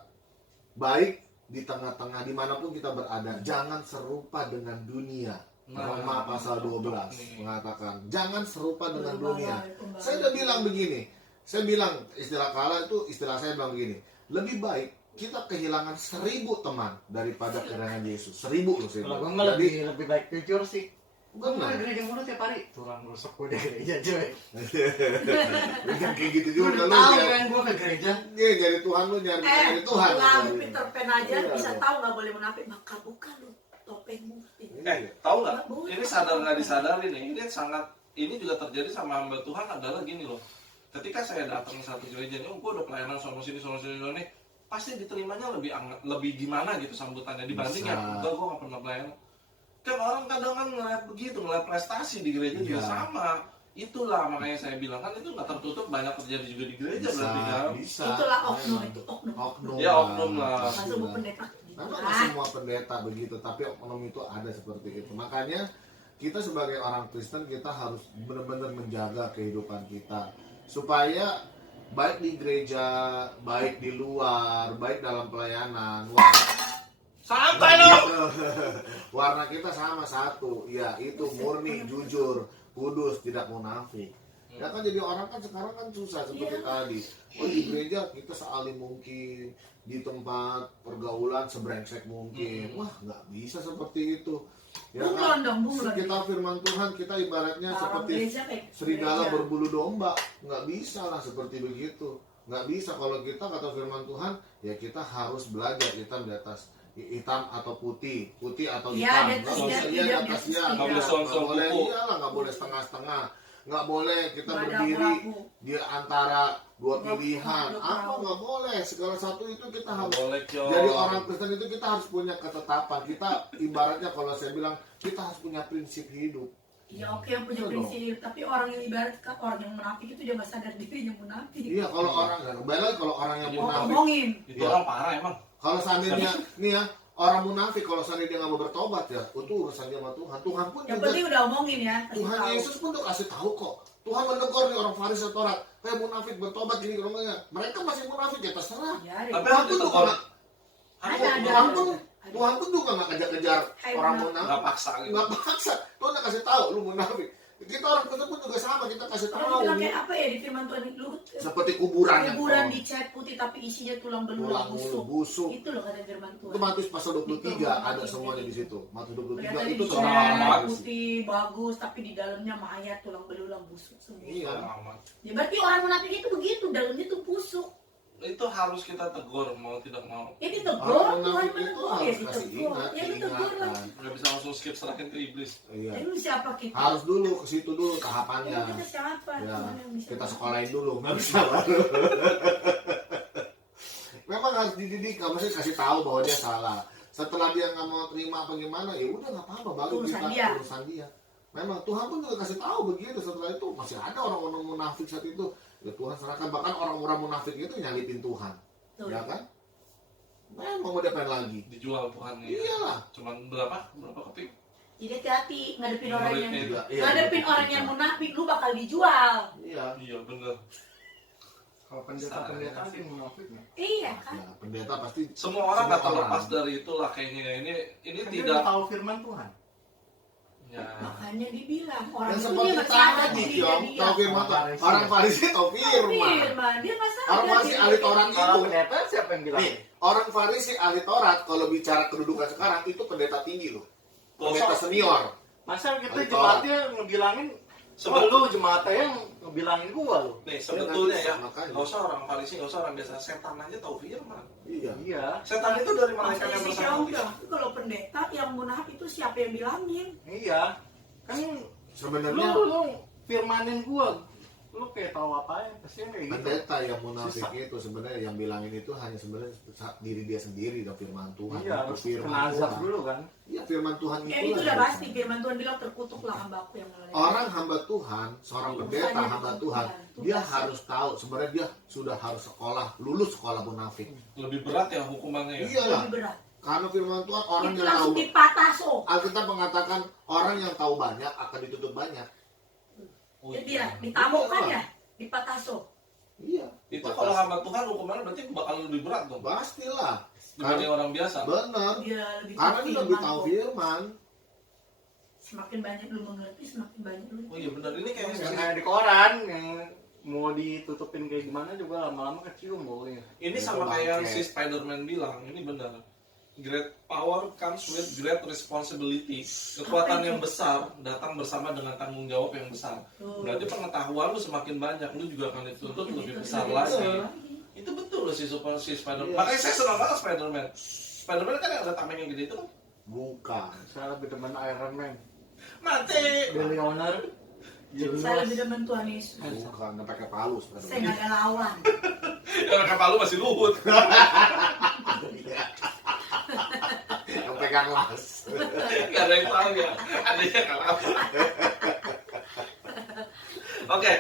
baik di tengah-tengah dimanapun kita berada, jangan serupa dengan dunia. Roma pasal 12 mengatakan jangan serupa dengan dunia. Saya udah bilang begini, saya bilang istilah kala itu istilah saya bilang begini, lebih baik kita kehilangan 1000 teman daripada kehilangan Yesus. 1000 loh saya Kalau gue bilang. mah Jadi lebih baik jujur sih. Gue ke Benar. gereja mulu tiap hari. Tulang rusuk gue di gereja coy. Bukan kayak gitu Lu juga udah lu tahu nyari. kan gue ke gereja. Iya, nyari Tuhan lu nyari Tuhan. lagu Peter Pan aja Iya, bisa iya. tahu nggak boleh munafik, maka buka lu topengmu. Tahu nggak? Nggak boleh. Ini sadar nggak disadari nih. Ini juga terjadi sama hamba Tuhan adalah gini loh. Ketika saya datang ke satu gereja nih, gue udah pelayanan sono sini, pasti diterimanya lebih gimana gitu sambutannya dibanding Bisa. yang enggak, gue nggak pernah pelayanan. Kan orang kadang kan ngeliat begitu, ngeliat prestasi di gereja juga Iya. sama. Itulah makanya saya bilang kan itu nggak tertutup, banyak terjadi juga di gereja berarti kan. Bisa. Itulah oknum, Memang. itu oknum. Oknum. Ya, oknum lah. Nggak semua pendeta gitu. Memang nggak semua pendeta begitu, tapi oknum itu ada seperti itu. Makanya kita sebagai orang Kristen kita harus benar-benar menjaga kehidupan kita supaya baik di gereja, baik di luar, baik dalam pelayanan. Santai lo. Warna kita sama satu, ya itu murni, jujur, kudus, tidak munafik. Ya kan jadi orang kan sekarang kan susah seperti tadi. Oh di gereja kita sealim mungkin, di tempat pergaulan sebrengsek mungkin. Wah nggak bisa seperti itu. Ya Bunglon dong, bunglon. Kita firman Tuhan kita ibaratnya Orang seperti gereja kayak serigala gereja. berbulu domba, nggak bisa lah seperti begitu. Nggak bisa kalau kita kata firman Tuhan, ya kita harus belajar hitam di atas hitam atau putih atau Ya, hitam. di atas Nggak ya, bisa tidak, di di atas atas ya, tidak. Nggak boleh soal-soal boleh, kuku. iyalah nggak boleh setengah-setengah, nggak boleh kita Nggak ada berdiri abu-abu. di antara dua Nggak- pilihan. nggak Apa boleh. nggak boleh? Segala satu itu kita Nggak harus. boleh, Kyo. Jadi orang Kristen itu kita harus punya ketetapan. Kita ibaratnya kalau saya bilang kita harus punya prinsip hidup. Ya oke yang punya Betul dong. prinsip, tapi orang yang ibarat orang yang munafik itu dia nggak sadar dirinya munafik. Iya kalau orang, kembali lagi kalau orang yang Iya, munafik. Ngomongin. Itu Iya. orang parah emang. Kalau seandainya nih ya orang munafik kalau seandainya dia nggak mau bertobat ya itu urusan dia sama Tuhan. Tuhan pun Yang juga penting udah omongin ya. kasih Tuhan tahu. Yesus pun tuh kasih tahu kok. Tuhan menegur nih orang Farisi atau Taurat, kayak munafik bertobat gini ngomongnya. Mereka masih munafik ya terserah. Ya, deh. Tapi Tuhan harus pun juga ditegur. nggak- Ada. Tuhan pun juga nggak kejar-kejar Hai, orang munafik. munafik. Nggak paksa gitu. Nggak paksa. Tuhan udah kasih tahu lu munafik. Kita orang Kristen pun juga sama, kita kasih Orang tahu. bilang kayak apa ya di firman Tuhan lu Seperti kuburan yang kuburan kotor. dicat putih tapi isinya tulang Tulang belulang mulu, busuk. busuk. Itu loh kata firman Tuhan. Itu Matius pasal 23 Itu, ada Matius semuanya di 23. situ. Matius 23 Kelihatan itu dicat orang soal putih bagus tapi di dalamnya mayat tulang belulang busuk semua. Iya. Aman. Ya berarti orang munafik itu begitu, dalamnya tuh busuk. Itu harus kita tegur mau tidak mau. Ya ditegur, Orang Tuhan munafik itu menegur ya harus kasih ditegur. ingat, Ya ditegur lah. diingatkan. Nggak bisa langsung skip serahin ke iblis. Iya. Ya lu siapa kita? Harus dulu ke situ dulu Ya, tahapannya. kita siapa? Ya, Tuhan yang bisa kita tahu. sekolahin dulu, nggak bisa baru. Memang harus dididik, kamu sih kasih tahu bahwa dia salah. Setelah dia nggak mau terima apa gimana, ya udah nggak apa-apa, baru Urusan kita dia. urusan dia. Memang Tuhan pun juga kasih tahu begitu. Setelah itu masih ada orang-orang munafik saat itu. Ya Tuhan serahkan, bahkan orang-orang munafik itu nyalipin Tuhan, Tuh. ya kan? Memang mau diapain lagi? Dijual Tuhan nih. Iyalah. Cuman berapa keping? Jadi hati-hati ngadepin orang yang Muridnya. Iya, ngadepin orang yang munafik, lu bakal dijual. Iya. Iya bener. Kalau pendeta-pendeta ada yang munafik nggak? Iya kan? Ya, pendeta pasti Semua orang nggak Semua terlepas orang. dari itulah kayaknya. Ini Kan dia tidak. udah tahu firman Tuhan. Ya. Makanya dibilang orang yang itu dia seperti nggak sadar tadi, dirinya Yong, dia. tahu firman Tuhan. Orang Farisi tahu firman. Firman, dia nggak sadar. Orang Farisi dirinya ahli dia. Taurat Kalau itu. pendeta siapa yang bilang? Nih, orang Farisi ahli Taurat kalau bicara kedudukan sekarang itu pendeta tinggi loh. Pendeta senior. Masa kita Ahli jemaatnya ngebilangin, Sebetulnya- lu jemaatnya yang ngebilangin gua lu. Nih sebetulnya ya, Makanya. nggak usah orang Farisi, nggak usah orang biasa, setan aja tahu firman. Iya. Iya, Setan itu dari malaikat yang Masih bersama jauh dia. dong. Tapi kalau pendeta yang munafik itu siapa yang bilangin? iya. Kan Sebenarnya lu firmanin gua, lu kayak tahu apa ya? Pasti kayak gitu. pendeta yang munafik Susah. itu sebenarnya yang bilangin itu hanya sebenarnya diri dia sendiri dan firman Tuhan. Iya, Itu harus firman kena azab Tuhan. dulu kan. Iya, firman Tuhan Ya itu itu udah pasti. Firman Tuhan bilang terkutuklah hambaku yang melalui. Orang hamba Tuhan, seorang pendeta Bukannya hamba bukan Tuhan, Tuhan, dia tugas. harus tahu sebenarnya dia sudah harus sekolah, lulus sekolah munafik. Lebih berat ya hukumannya ya. Iya lah. Lebih berat. Karena firman Tuhan orang Itu yang tahu, langsung dipataso. Alkitab mengatakan orang yang tahu banyak akan ditutup banyak. Oh, Jadi iya. ditamukan ya, dipataso. Iya. Itu kalau hamba Tuhan hukumannya berarti bakal lebih berat dong. Pastilah. Dibanding orang biasa. Benar. Dia lebih Karena tahu dia lebih firman tahu kok. firman. Semakin banyak lu mengerti, semakin banyak lu. Oh iya benar, ini kayaknya Yang sering- kayak di koran yang mau ditutupin kayak gimana juga lama-lama kecium baunya. ini Itu sama kayak yang bangke. si Spider-Man bilang, ini benar. Great power comes with great responsibility. Kekuatan yang besar datang bersama dengan tanggung jawab yang besar. Berarti pengetahuan lu semakin banyak, lu juga akan dituntut lebih besar lagi. Itu betul loh si Spider-Man. Makanya saya senang banget Spider-Man. Spider-Man kan yang ada tameng yang gede itu kan. Bukan. Saya lebih demen Iron Man. Mati. Billionaire. Saya lebih demen Tuhan Yesus. Bukan, nggak pakai palu Saya sebenarnya. nggak ada lawan. Yang kapal lu masih Luhut. Yang pegang las. Gak ada yang tahu ya. Adanya kenapa. Oke.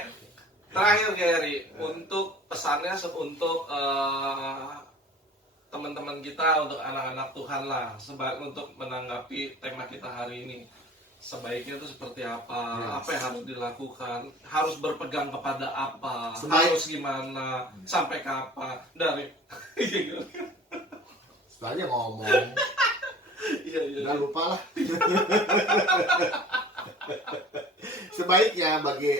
Terakhir Gary, untuk pesannya untuk teman-teman kita, untuk anak-anak Tuhan lah, untuk menanggapi tema kita hari ini. Sebaiknya itu seperti apa? Yes. Apa yang harus dilakukan? Harus berpegang kepada apa? Sebaik- Harus gimana? Sampai kapan? Dari Setelahnya ngomong, iya. nggak lupa lah. Sebaiknya bagi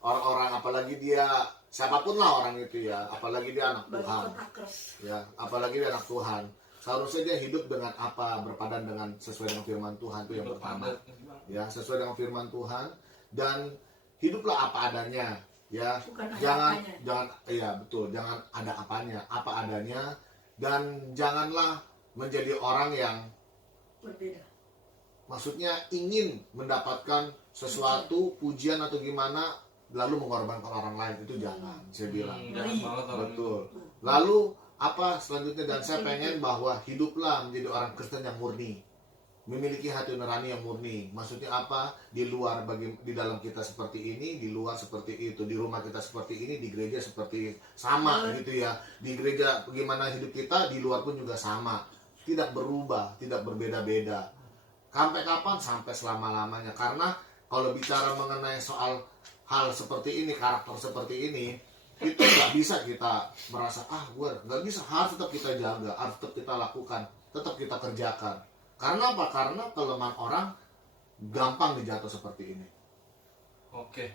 orang-orang, apalagi dia siapapun lah orang itu ya, apalagi dia anak Bagi Tuhan, kotakers. ya, apalagi dia anak Tuhan, seharusnya dia hidup dengan apa, berpadan dengan sesuai dengan firman Tuhan, itu yang pertama, ya, sesuai dengan firman Tuhan, dan hiduplah apa adanya, ya, Bukan ada jangan apanya. iya betul, jangan ada apanya, apa adanya, dan janganlah menjadi orang yang Berbeda. maksudnya ingin mendapatkan sesuatu pujian atau gimana lalu mengorbankan orang lain, itu jangan, saya bilang. Jangan banget orang itu. Betul. Lalu apa selanjutnya, dan saya pengen bahwa hiduplah menjadi orang Kristen yang murni, memiliki hati nurani yang murni. Maksudnya apa? Di luar di dalam kita seperti ini, di luar seperti itu, di rumah kita seperti ini, di gereja seperti sama gitu ya. Di gereja bagaimana hidup kita, di luar pun juga sama. Tidak berubah, tidak berbeda-beda. Sampai kapan? Sampai selama-lamanya. Karena kalau bicara mengenai soal hal seperti ini, karakter seperti ini, itu nggak bisa kita merasa gue nggak bisa, harus tetap kita jaga, harus tetap kita lakukan, tetap kita kerjakan. Karena apa? Karena kelemahan orang gampang dijatuh seperti ini. Oke.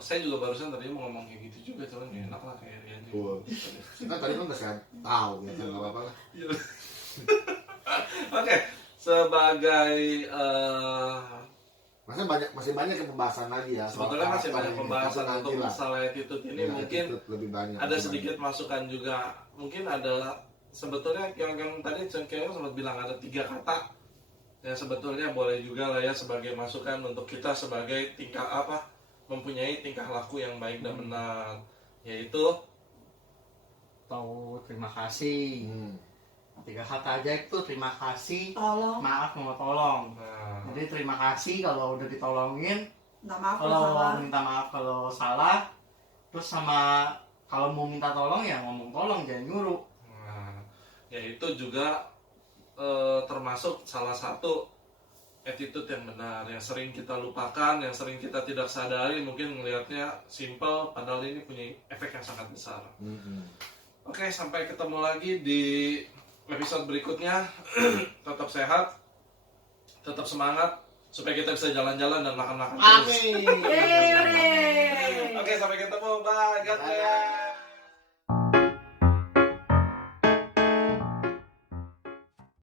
Saya juga barusan tadi mau ngomong kayak gitu juga, cuman gak enak lah kayak Rian juga. Kita tadi kan udah saya tahu ya, kan nggak apa-apa lah. Oke, sebagai Masih banyak pembahasan lagi ya. soal sebetulnya masih karakter banyak ini. pembahasan Tapi untuk nanti lah. masalah attitude ini Ya, mungkin attitude lebih banyak. ada sedikit masukan juga. Mungkin ada sebetulnya yang tadi Cengkeo sempat bilang ada 3 kata ya, sebetulnya boleh juga lah ya sebagai masukan untuk kita sebagai mempunyai tingkah laku yang baik dan benar, yaitu Tahu terima kasih. 3 kata aja itu, terima kasih, Tolong. maaf, mau tolong. nah, Jadi terima kasih kalau udah ditolongin, Nggak maaf kalau salah. kalau minta maaf kalau salah, terus sama kalau mau minta tolong ya ngomong tolong, jangan nyuruh. nah, yaitu juga termasuk salah satu attitude yang benar, yang sering kita lupakan, yang sering kita tidak sadari, mungkin melihatnya simple, padahal ini punya efek yang sangat besar. Oke, sampai ketemu lagi di episode berikutnya. Tetap sehat, tetap semangat, supaya kita bisa jalan-jalan dan makan-makan terus. Amin. Yeay. Oke, sampai ketemu. Bye. God bless.